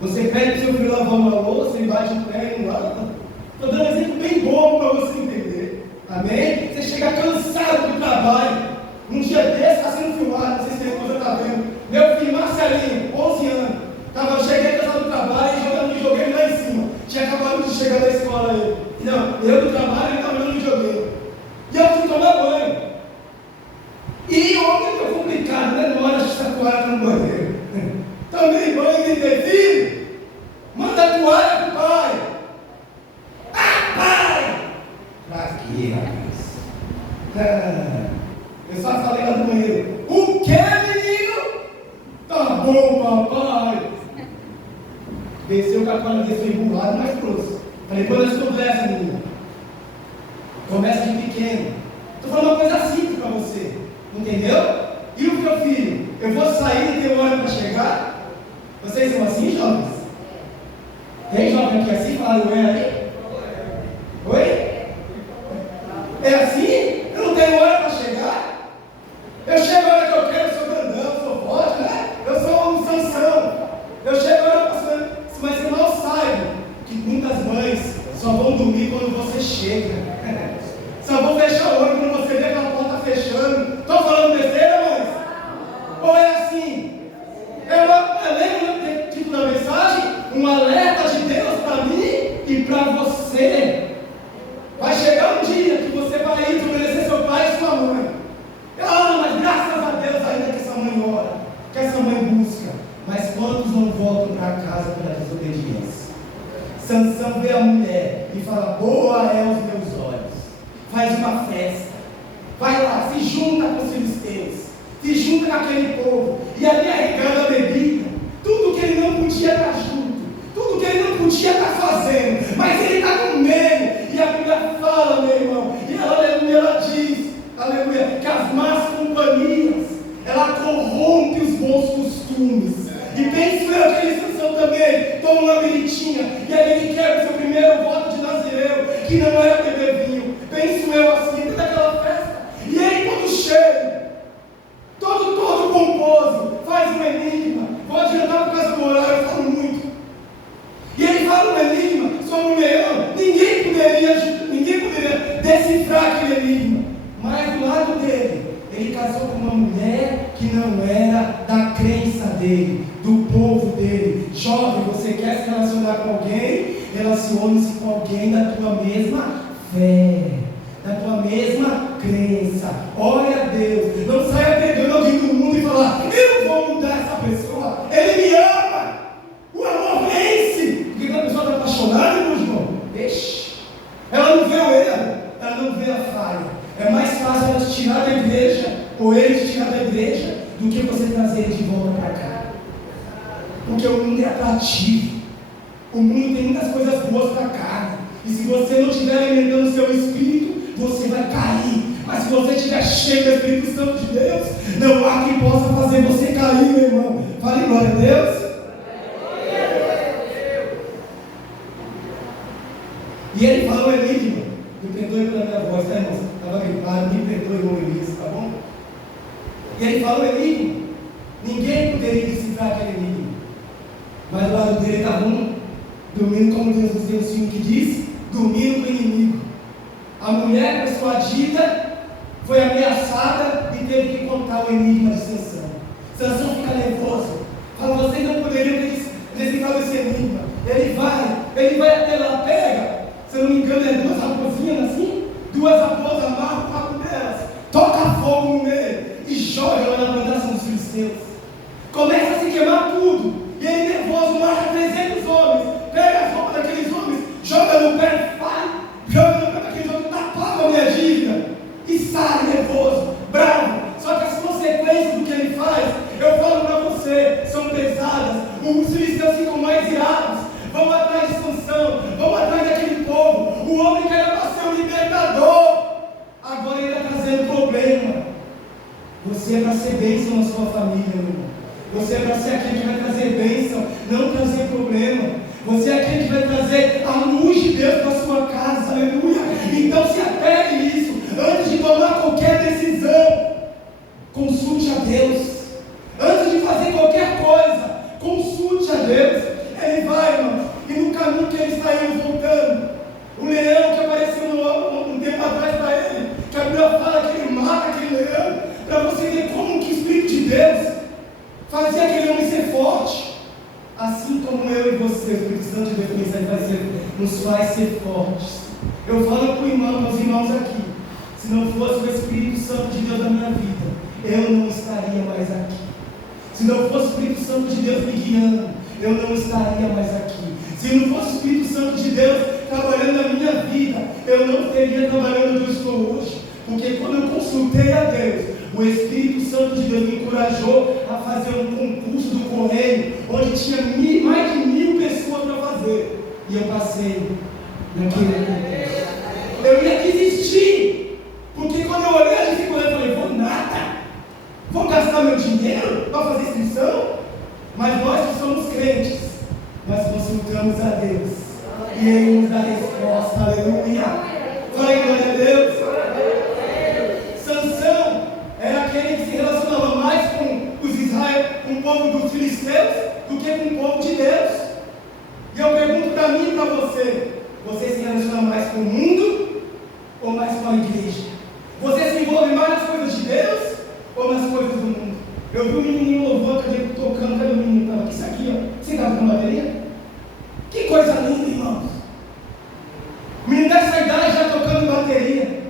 Você pede o seu filho lavar uma louça e bate o pé e não lava? Estou dando um exemplo bem bom para você entender. Amém? Você chega cansado do trabalho. Um dia desse está sendo filmado, não sei se a esposa está vendo. Meu filho Marcelinho, 11 anos, cheguei cansado do trabalho e jogando videogame lá em cima. Tinha acabado de chegar da escola ele. Não, eu do trabalho ele estava jogando videogame. E eu fui tomar banho. E ontem foi complicado, né? Na hora de essa toalha no banheiro. Também banho de ter filho. Manda a toalha pro pai. Ah, pai! Pra quê, rapaz? Eu só falei lá no banheiro: o que, menino? Tá bom, papai. Desceu com a toalha, desceu emburrado, mas grosso. Falei: quando eles conversam, menino? Começa de pequeno. Estou falando uma coisa simples para você. Entendeu? E o meu filho? Eu vou sair e ter hora para chegar? Vocês são assim, jovens? Tem jovem aqui assim? Falaram oi aí? Oi? É assim? Eu não tenho hora para chegar? Eu chego a hora que eu quero, eu sou grandão, eu sou forte, né? Eu sou um Sansão. Eu chego a hora para... Mas você mal sabe que muitas mães só vão dormir quando você chega. Só vão fechar o olho quando você vê aquela porta fechando. Estou falando besteira, mães? Ou é assim? Lembra do título da mensagem? Um alerta de Deus para mim e para você. Vai chegar um dia que você vai ir obedecer seu pai e sua mãe. Ah, mas graças a Deus ainda que essa mãe ora, que essa mãe busca. Mas quantos não voltam para casa pela desobediência? Sansão vê a mulher e fala: boa é aos meus olhos. Faz uma festa. Vai lá, se junta com os filisteus, se junta com aquele povo, e ali arrecada a bebida, tudo que ele não podia estar junto, tudo que ele não podia estar fazendo, mas ele está no meio, e a Bíblia fala, meu irmão, e aleluia, ela diz, aleluia, que as más companhias, ela corrompe os bons costumes. E penso eu que eles são também, toma uma biritinha, e aí ele quebra o seu primeiro voto de Nazireu, que não era beber vinho. Penso eu assim, dentro daquela festa. E ele todo cheio, todo pomposo, faz um enigma. que não era da crença dele, do povo dele. Jovem, você quer se relacionar com alguém? Relacione-se com alguém da tua mesma fé, da tua mesma crença. Ore a Deus. Não saia pegando alguém do mundo e falar: eu vou mudar essa pessoa, ele me ama. O amor vence. Porque quando a pessoa está apaixonada, meu irmão, deixa. Ela não vê o erro, ela não vê a falha. É mais fácil ela te tirar da igreja, ou ele te tirar da igreja, do que você trazer ele de volta para cá. Porque o mundo é atrativo. O mundo tem muitas coisas boas para a carne. E se você não estiver alimentando o seu espírito, você vai cair. Mas se você estiver cheio do Espírito Santo de Deus, não há quem possa fazer você cair, meu irmão. Fale glória a Deus. E ele falou enigma. Me perdoe pela minha voz, tá, irmão? Estava gripado, me perdoe, irmão Elias, tá bom? E ele falou enigma. Ninguém poderia decifrar aquele enigma. Mas do lado dele estava dormindo, como Deus nos deu o filme que diz, dormindo com o inimigo. A mulher persuadida foi ameaçada e teve que contar o enigma de Sansão. Sansão fica nervoso. Fala: vocês não poderiam ter decifrado esse enigma. Ele vai até lá, pega. Se eu não me engano, é 2 raposinhas assim, 2 raposas, amarra o papo delas, toca fogo no meio e joga lá na plantação dos filisteus. Começa a se queimar tudo. E ele, nervoso, marca 300 homens, pega as roupas daqueles homens, joga no pé, joga no pé daqueles homens, paga a minha dívida e sai nervoso, bravo. Só que as consequências do que ele faz, eu falo para você, são pesadas. Os filisteus ficam mais irados, vão atrás de Sansão, vão atrás daquele povo. O homem que era para ser o libertador, agora ele está trazendo problema. Você é para ser bênção na sua família, meu irmão. Você é para ser aquele que vai trazer bênção, não trazer problema. Você é aquele que vai trazer a luz de Deus para a sua casa, aleluia. Então se apegue nisso. Antes de tomar qualquer decisão, consulte a Deus. Antes de fazer qualquer coisa, consulte a Deus. Ele vai, irmão, e no caminho que ele está indo voltando, o leão que apareceu um tempo atrás para ele, que a Bíblia fala que ele mata aquele leão, para você ver como que o Espírito de Deus fazia aquele homem ser forte. Assim como eu e você, o Espírito Santo de Deus nos faz ser fortes. Eu falo para os irmãos aqui: se não fosse o Espírito Santo de Deus na minha vida, eu não estaria mais aqui. Se não fosse o Espírito Santo de Deus me guiando, eu não estaria mais aqui. Se não fosse o Espírito Santo de Deus trabalhando na minha vida, eu não estaria trabalhando onde eu estou hoje. Porque quando eu consultei a Deus, o Espírito Santo de Deus me encorajou a fazer um concurso do correio, onde tinha mais de 1000 pessoas para fazer. E eu passei naquele concurso. Eu ia desistir, porque quando eu olhei a dificuldade, eu falei: vou nada, vou gastar meu dinheiro para fazer inscrição. Mas nós que somos crentes, nós consultamos a Deus e Ele nos dá a resposta, aleluia. Fale glória a Deus. Sansão era aquele que se relacionava mais com com o povo dos filisteus do que com o povo de Deus. E eu pergunto para mim e para você: você se relaciona mais com o mundo ou mais com a igreja? Você se envolve mais nas coisas de Deus ou nas coisas do mundo? Eu vi um menininho louvor tocando, cadê o menino? Estava aqui, isso aqui, ó. Você estava com bateria? Que coisa linda, irmãos. O menino dessa idade já tocando bateria.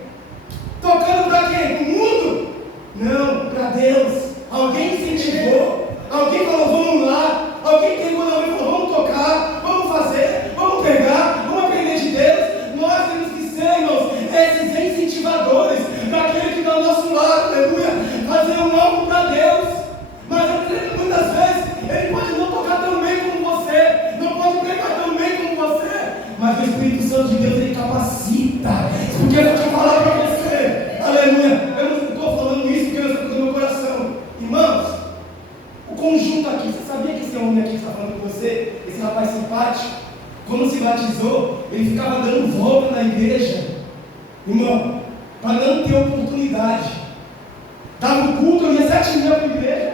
Tocando para quem? Para o mundo? Não, para Deus. Alguém incentivou, alguém falou: vamos lá. Alguém pegou na mão e falou: vamos tocar, vamos fazer, vamos pegar, vamos aprender de Deus. Nós temos que ser, irmãos, esses incentivadores para aquele que está ao nosso lado, aleluia. Fazer algo para Deus. Mas muitas vezes ele pode não tocar tão bem como você, não pode pregar tão bem como você, mas o Espírito Santo de Deus, ele capacita. Porque eu vou te falar para você, aleluia. Eu não estou falando isso porque eu estou no meu coração, irmãos. O conjunto aqui, você sabia que esse homem aqui que está falando com você, esse rapaz simpático, quando se batizou, ele ficava dando volta na igreja, irmão, para não ter oportunidade. Estava no culto, eu ia 7h30 para a igreja,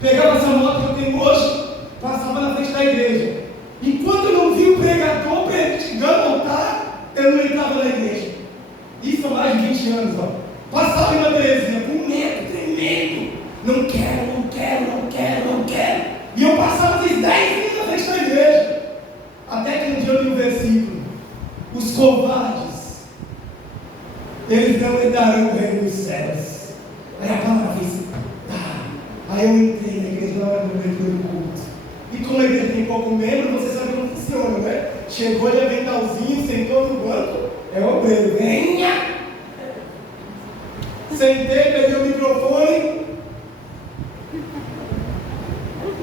pegava essa moto que eu tenho hoje, passava na frente da igreja. Enquanto eu não vi o pregador chegando ao altar, eu não entrava na igreja. Isso há mais de 20 anos, ó. Passava em uma Terezinha com medo, tremendo. Não quero, não quero, não quero, não quero. E eu passava às vezes 10 minutos na frente da igreja. Até que um dia eu li um versículo. Os covardes, eles não herdarão o reino dos céus. Aí a palavra fez, aí eu entrei na igreja na hora do meu culto. E como a igreja tem pouco membro, você sabe como funciona, né? Chegou de aventalzinho, sentou no banco, é o obreiro, venha! Sentei, peguei o microfone.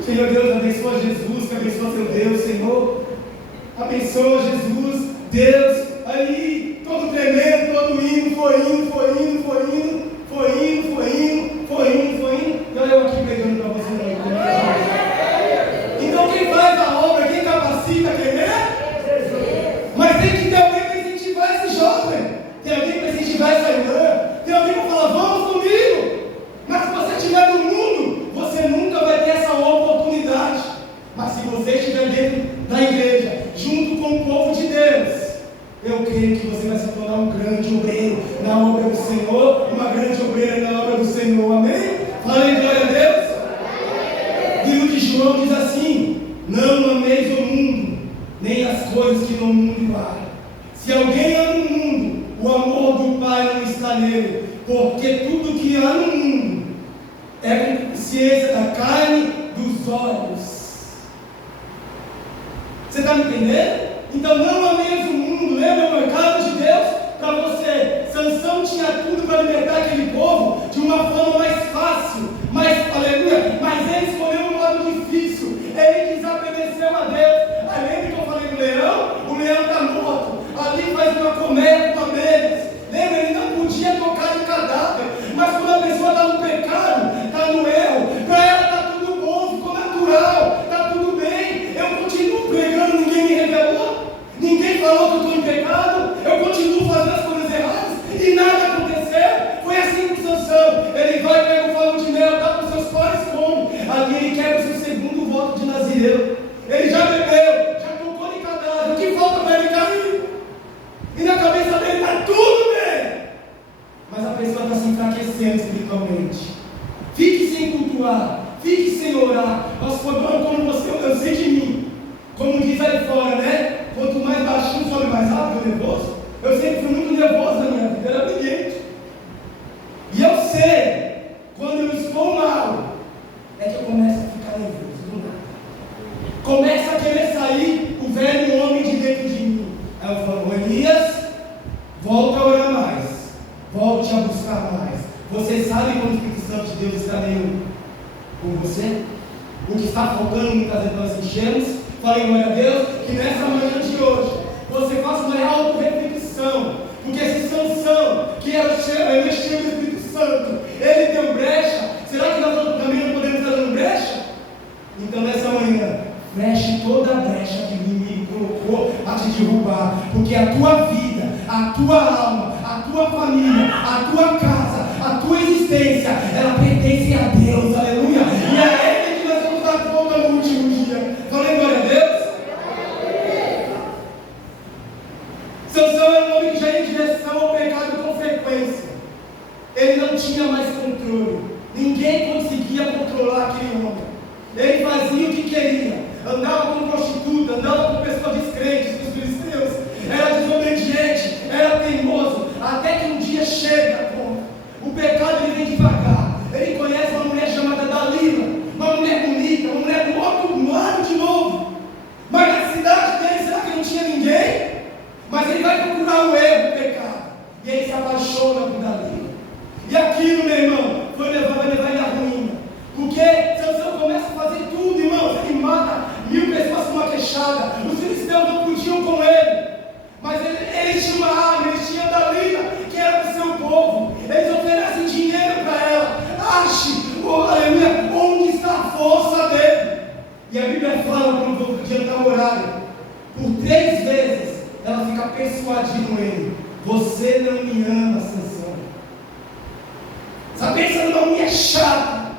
Senhor Deus, abençoa Jesus, que abençoa seu Deus, Senhor. Abençoa Jesus, Deus. Aí, todo tremendo, todo indo, foi indo. E olha eu aqui pregando para você. Então quem faz a obra, quem capacita, quem é? Mas tem que ter alguém para incentivar esse jovem. Tem alguém para incentivar essa irmã. Tem alguém para falar, vamos comigo. Mas se você estiver no mundo, você nunca vai ter essa oportunidade. Mas se você estiver dentro da igreja, junto com o povo de Deus, eu creio que você vai se tornar um grande obreiro na obra do Senhor, uma grande obreira na obra do Senhor, amém? Falei glória a Deus. O livro de João diz assim: não ameis o mundo, nem as coisas que no mundo há. Se alguém ama o mundo, o amor do Pai não está nele, porque tudo que há no mundo é consciência da carne, dos olhos. Você está me entendendo? Então não ameis o mundo, lembra o mercado de Deus para você. Sansão tinha tudo para libertar aquele povo de uma forma mais fácil, aleluia, mas ele escolheu um modo difícil, ele desobedeceu a Deus. Aí lembra que eu falei do leão? O leão está morto, ali faz uma colmeia com abelhas. Lembra, ele não podia tocar em cadáver, mas quando a pessoa está no pecado, está no erro, para ela está tudo bom, ficou natural, está tudo bem. Eu continuo pregando, ninguém me revelou, ninguém falou que eu estou em pecado, eu continuo fazendo as coisas erradas e nada aconteceu. Foi assim com Sansão, ele vai, pega o favo de mel, dá para os seus pais, come, ali ele quebra o seu segundo voto de Nazireu. Ele já bebeu, já tocou em cadáver, o que falta para ele cair? E na cabeça dele está tudo bem, mas a pessoa está se enfraquecendo espiritualmente. Fique sem cultuar, fique sem orar. Nossa, foi bom como você, eu sei de mim. Como diz aí fora, né? Quanto mais baixinho, sobe mais rápido, nervoso. Eu sempre fui muito nervoso na minha vida, era briguento. E eu sei, quando eu estou mal, é que eu começo a ficar nervoso do nada. Começa a querer sair o velho homem de dentro de mim. Aí eu falo, Elias, volta a orar mais, volte a buscar mais. Você sabe quando o Espírito Santo de Deus está meio com você? O que está faltando muitas vezes nós enchemos. Falei, glória a Deus, que nessa manhã de hoje você faça uma auto-reflexão, porque esse Sansão, que era cheio do Espírito Santo, ele deu brecha. Será que nós também não podemos estar dando brecha? Então nessa manhã, feche toda a brecha que o inimigo colocou a te derrubar, porque a tua vida, a tua alma, a tua família, a tua casa, a tua existência, ela pertence a Deus, aleluia, e é Ele que nós vamos dar conta no último dia. Falei glória a Deus? Sansão era um homem que já ia em direção ao pecado com frequência. Ele não tinha mais controle, ninguém conseguia controlar aquele homem. Ele fazia o que queria, andava com prostituta, andava com pessoas descrentes dos filisteus, era desobediente, era teimoso, até que um dia chega a conta. O pecado ele vem devagar. Ele conhece uma mulher chamada Dalila, uma mulher bonita, uma mulher do outro lado de novo. Mas na cidade dele, será que não tinha ninguém? Mas ele vai procurar o erro, o pecado, e ele se apaixona por Dalila. E aquilo, meu irmão, vai levar ele à ruína. Porque Sansão começa a fazer tudo, irmãos. Ele mata 1000 pessoas com uma queixada. Os filisteus não podiam com ele. Mas ele tinha uma arma, ele tinha Dalila, que era do seu povo. Eles oferecem dinheiro para ela. Ache, aleluia, onde está a força dele. E a Bíblia fala, quando eu vou adiantar o horário, por 3 vezes ela fica persuadindo ele: você não me ama, Sansão. Está pensando numa mulher chata,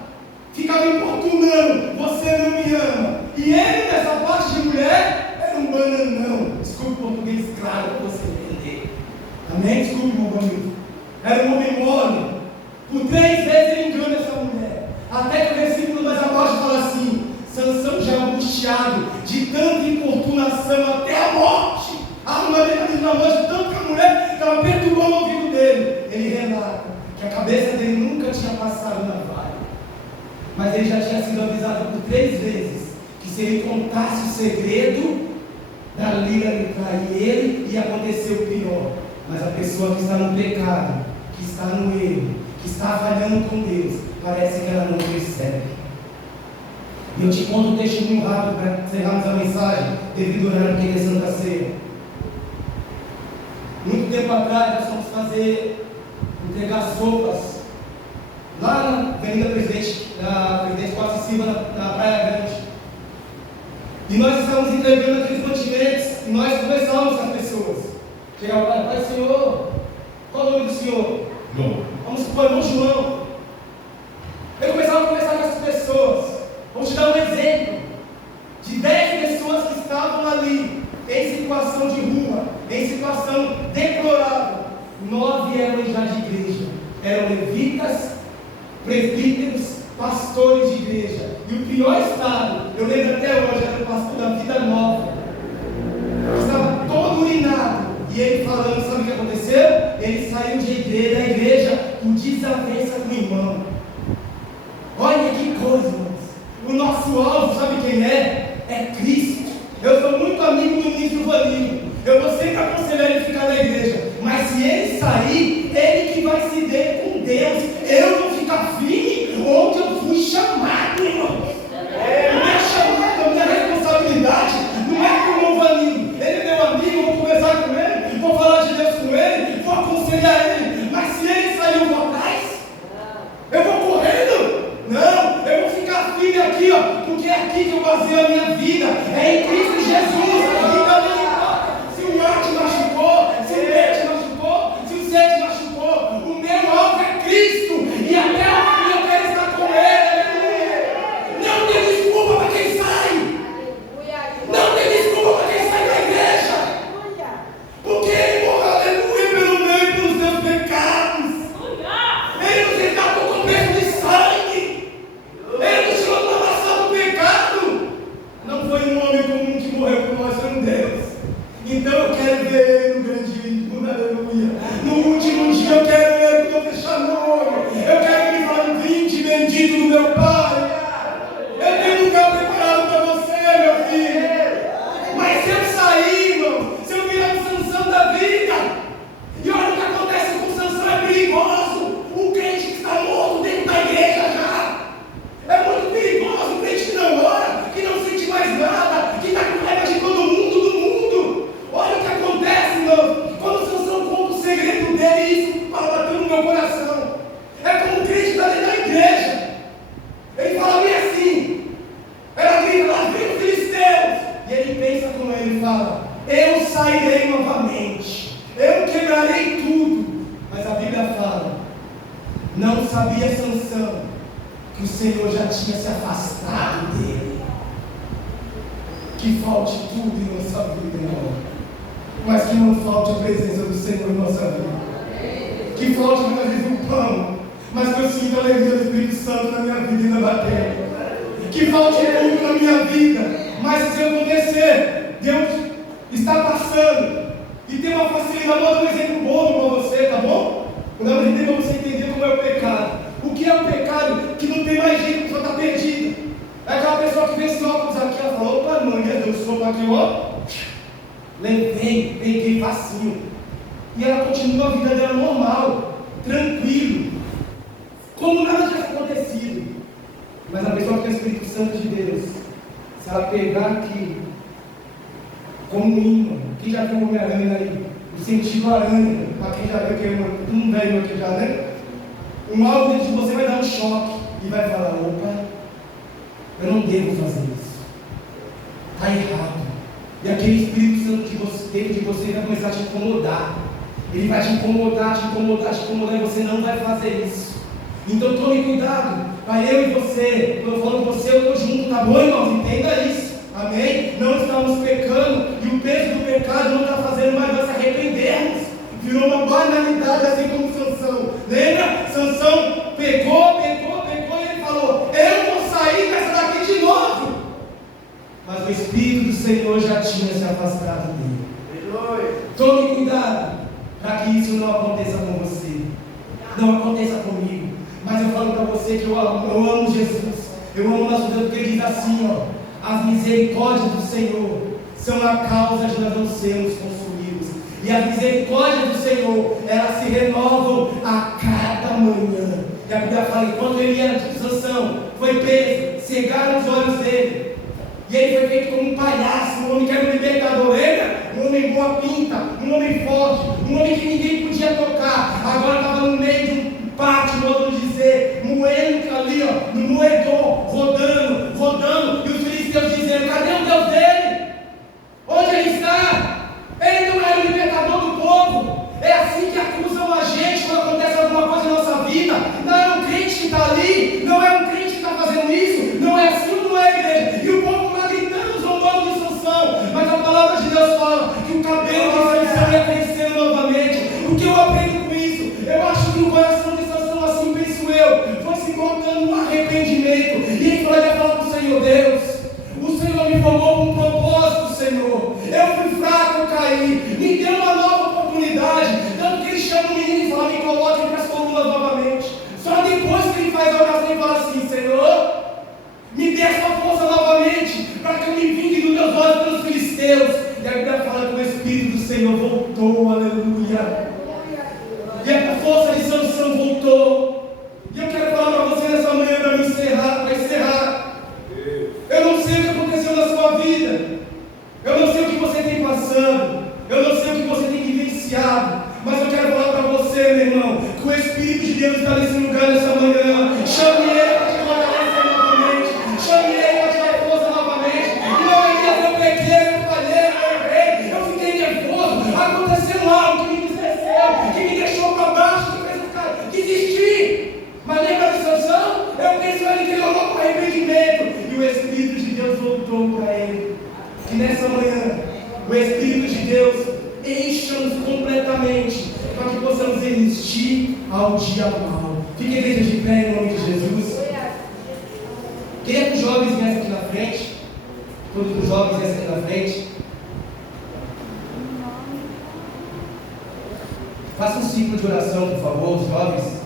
ficava importunando, você não me ama. E ele, nessa parte de mulher, era um bananão. Desculpe o português claro para você entender. Amém? Desculpe, meu amigo. Era um homem mole. Por 3 vezes ele engana essa mulher. Até que o versículo mais abaixo fala assim: Sansão já angustiado de tanta importunação até a morte. A mulher dele na morte, tanto que a mulher estava perturbando o ouvido dele. Ele relata que a cabeça dele nunca tinha passado na vara, mas ele já tinha sido avisado por 3 vezes que se ele contasse o segredo, Dalila ia trair ele e ia acontecer o pior. Mas a pessoa que está no pecado, que está no erro, que está falhando com Deus, parece que ela não percebe. E eu te conto um testemunho rápido para encerrarmos a mensagem, devido ao horário que é Santa Ceia. Muito tempo atrás nós fomos entregar sopas lá na Avenida Presidente Costa e Silva, na Praia Grande. E nós estávamos entregando aqueles mantimentos e nós conversávamos com as pessoas. Chegava lá, Pai, Senhor, qual o nome do Senhor? João. Vamos supor, irmão João. Eu começava a conversar com essas pessoas. Vou te dar um exemplo de 10 pessoas que estavam ali em situação de rua, em situação deplorável. 9 eram já de igreja, eram levitas, presbíteros, pastores de igreja. E o pior estado, eu lembro até hoje, era o pastor da Vida Nova, estava todo urinado, e ele falando, sabe o que aconteceu? Ele saiu da igreja por desavença com o irmão. Olha que coisa, irmãos. O nosso alvo, sabe quem é? É Cristo. Eu sou muito amigo do ministro Vanildo. Eu vou sempre aconselhar ele a ficar na igreja. Mas se ele sair, ele que vai se der com Deus. Eu vou ficar firme onde eu fui chamado, irmão. Minha chamada, minha responsabilidade não é com o irmão Vanildo. Ele é meu amigo, eu vou conversar com ele, vou falar de Deus com ele, vou aconselhar ele. Mas se ele sair, eu vou atrás. Eu vou correndo. Não, eu vou ficar firme aqui, ó, porque é aqui que eu baseio a minha vida. É em Cristo Jesus. Então não importa se o ar te machucou, se o B te machucou, se o C te machucou. O meu alvo é Cristo. E até o fim eu quero estar com Ele. Não tem desculpa para quem sai. Não tem desculpa para quem sai da igreja. Porque Ele morreu, aleluia, pelo meu e pelos teus pecados. Ele nos resgatou com preço de sangue. Ele nos tirou da maçã do pecado. Não foi um homem comum que morreu por nós, foi um Deus. Então eu quero ver Ele no grande dia, aleluia. No último dia eu quero ver Ele quando eu fechar meu olho. Eu quero que Ele fale: vinde bendito do meu Pai. Eu tenho um lugar preparado para você, meu filho. Mas se eu sair, irmão, se eu virar um Sansão da vida, e olha o que acontece com o Sansão, é perigoso. O crente que está morto dentro da igreja já. É muito perigoso o crente que não ora, que não sente mais nada, que está com raiva de todo mundo do mundo. Olha o que acontece, irmão. Quando o Sansão conta o segredo dele, isso bateu no meu coração. É como o crente está dentro da igreja. Ele fala bem assim. Ela grita: lá vem os filisteus. E ele pensa como ele fala: eu sairei novamente. Eu quebrarei tudo. Mas a Bíblia fala: não sabia Sansão que o Senhor já tinha se afastado dele. Que falte tudo em nossa vida, irmão, mas que não falte a presença do Senhor em nossa vida. Que falte muitas vezes um pão, mas que eu sinta a alegria do Espírito Santo na minha vida e na batendo. Que falte tudo na minha vida, mas se acontecer, Deus está passando e tem uma facilidade. Vou dar um exemplo bom para você, tá bom? Vou dar um exemplo para você entender como é o pecado. O que é o pecado? Que não tem mais jeito, a pessoa está perdida. É aquela pessoa que vê esse óculos aqui, ela fala: opa, mãe, Deus, sopa aqui, ó. Levei, peguei facinho. E ela continua a vida dela normal, tranquilo, como nada tivesse acontecido. Mas a pessoa que tem o Espírito Santo de Deus, se ela pegar aqui, como um imã, quem já viu o Homem-Aranha aí? O sentido aranha, para quem já viu, que é um velho aqui já, né? Um algo dentro de você vai dar um choque e vai falar: opa, eu não devo fazer isso, está errado. E aquele Espírito Santo de você, dentro de você vai começar a te incomodar. Ele vai te incomodar, e você não vai fazer isso. Então tome cuidado, para eu e você. Quando eu falo com você, eu estou junto, tá bom, irmãos? Entenda isso, amém? Não estamos pecando, e o peso do pecado não está fazendo mais nós se arrependermos. Virou uma banalidade, assim como Sansão. Lembra? Sansão pecou, e ele falou: Senhor já tinha se afastado dele. Tome cuidado para que isso não aconteça com você, não aconteça comigo. Mas eu falo para você que eu amo Jesus, eu amo o nosso Deus, porque ele diz assim, ó: as misericórdias do Senhor são a causa de nós não sermos consumidos. E as misericórdias do Senhor, elas se renovam a cada manhã. E a Bíblia fala, enquanto ele era de Sansão, foi preso, cegaram os olhos dele. E ele foi feito como um palhaço, um homem que era um libertador, lembra? Um homem boa pinta, um homem forte, um homem que ninguém podia tocar. Agora estava no meio de um pátio, vamos dizer, moendo ali, ó, no moedor, rodando, e os filisteus dizendo: cadê o Deus dele? Onde ele está? Ele não era o libertador do povo. É assim que acusam a gente quando acontece alguma coisa na nossa vida. Não é um crente que está ali, não é um crente que está fazendo isso, não é assim, não é, igreja. E o povo lá gritando, zombando de Sansão. Mas a palavra de Deus fala que o cabelo de Sansão ia crescendo novamente. O que eu aprendo com isso? Eu acho que o coração de Sansão, assim penso eu, foi se encontrando um arrependimento. E ele falou: ia falar para o Senhor: Deus, o Senhor me formou com um propósito, Senhor. Eu fui fraco, eu caí. Me deu uma nova oportunidade. Tanto que ele chama o menino e fala: me coloque para as colunas novamente. Só depois que ele faz a oração e fala assim: Senhor, me dê essa força novamente, para que eu me vingue dos meus olhos pelos filisteus. E a Bíblia fala que o Espírito do Senhor voltou, aleluia. E a força de Sansão voltou. E eu quero falar para você nessa manhã, para encerrar. Eu não sei o que aconteceu na sua vida. Eu não sei o que você tem passando. Eu não sei o que você tem vivenciado. Mas eu quero falar para você, meu irmão, que o Espírito de Deus está nesse lugar nessa manhã. Chame ele para te fortalecer novamente. Chame ele para te dar força novamente. E não é que eu pequei, eu falhei, eu errei, eu fiquei nervoso. Aconteceu algo que me desceu, que me deixou para baixo, que fez o cara desistir. Mas lembra de Sansão? Eu penso ele que ele olhou com arrependimento. E o Espírito de Deus voltou para ele. Que nessa manhã, o Espírito de Deus encha-nos completamente, para que possamos resistir ao dia mau. Fique a igreja de pé em nome de Jesus. Queria que os jovens viessem aqui na frente. Todos os jovens viessem aqui na frente. Faça um ciclo de oração, por favor, os jovens.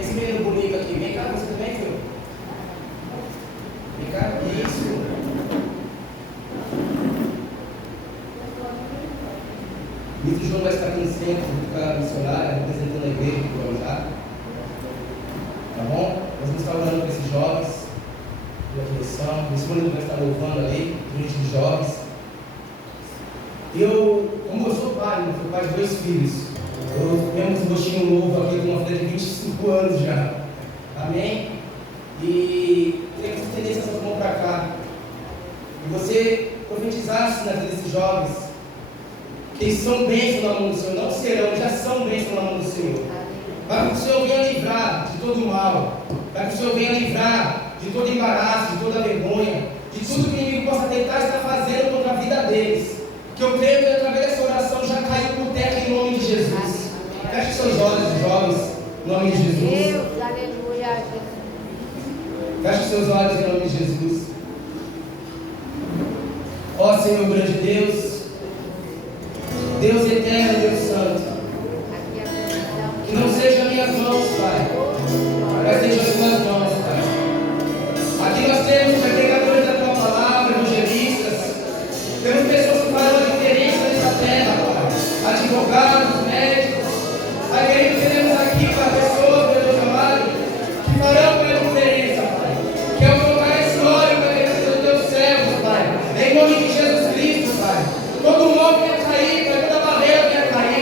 Esse menino bonito aqui, vem cá, você também, filho? Vem cá, isso. O ministro João vai estar aqui no centro, ficar missionário, representando a igreja de Guarujá. Tá bom? Nós vamos estar orando para esses jovens, pela direção. O Espírito vai estar louvando ali, junto de jovens. Como eu sou pai, eu sou pai de 2 filhos. Eu temos um rostinho novo aqui com uma filha de 25 anos já. Amém? E queria que você estendesse essa mão para cá. E você profetizasse na vida desses jovens que eles são bênçãos na mão do Senhor. Não serão, já são bênçãos na mão do Senhor. Para que o Senhor venha livrar de todo o mal. Para que o Senhor venha livrar de todo embaraço, de toda vergonha, de tudo que o inimigo possa tentar estar fazendo contra a vida deles. Que eu creio que através dessa oração já caiu por terra em nome de Jesus. Feche seus olhos, jovens, em nome de Jesus. Deus, aleluia. Feche seus olhos em nome de Jesus. Ó Senhor grande Deus, Deus eterno, Deus santo. Que não seja minhas mãos, Pai, mas seja as tuas mãos, Pai. Aqui nós temos pregadores da tua palavra, evangelistas, temos pessoas que farão a diferença nessa terra, Pai. Advogados, médicos, Pai querido, temos aqui, Pai, pessoas, meu Deus amado, que farão a diferença, Pai. Que é o colocar esse óleo, Pai querido, dos teus servos, Pai. Em nome de Jesus Cristo, Pai. Todo mundo quer cair, Pai, toda barreira quer cair.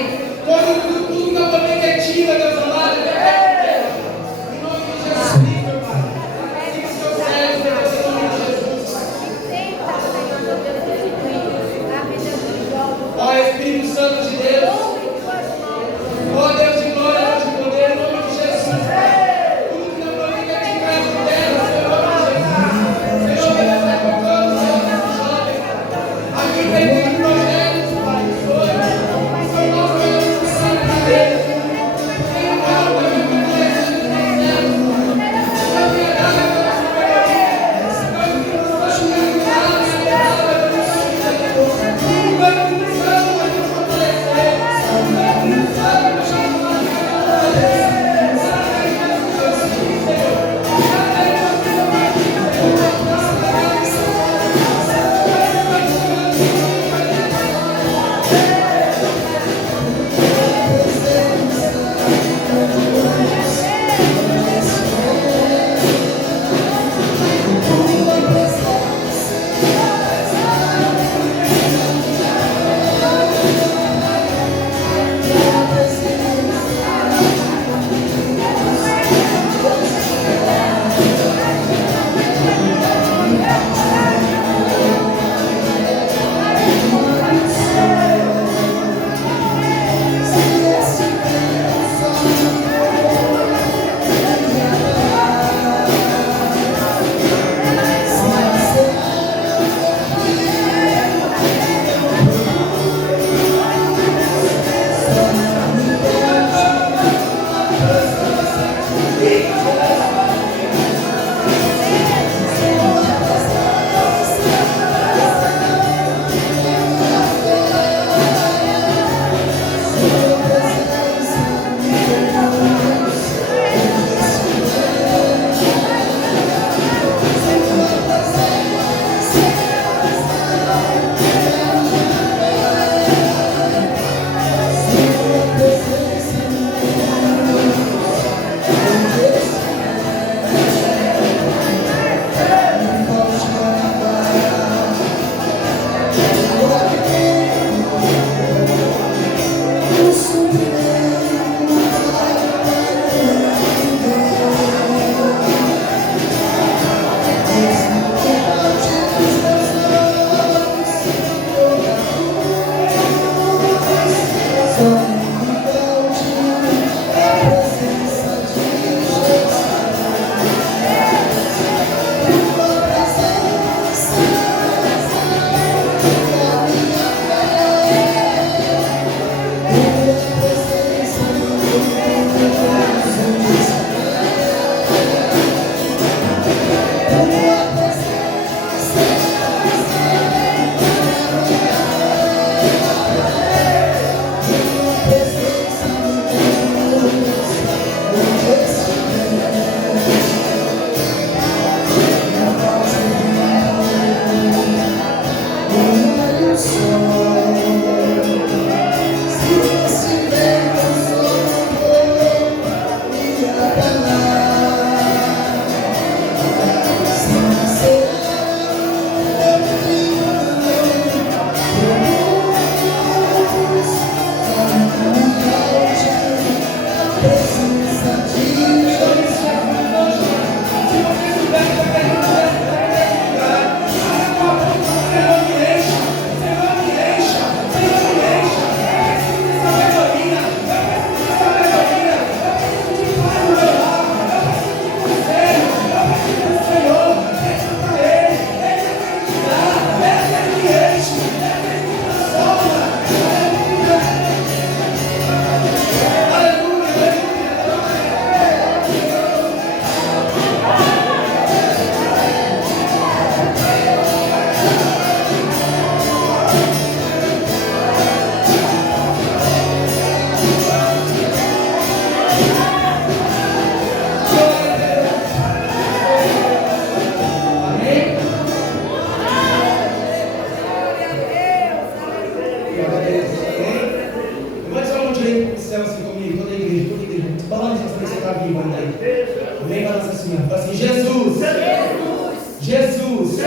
Jesus,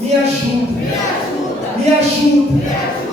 me ajuda, me ajuda, me ajuda.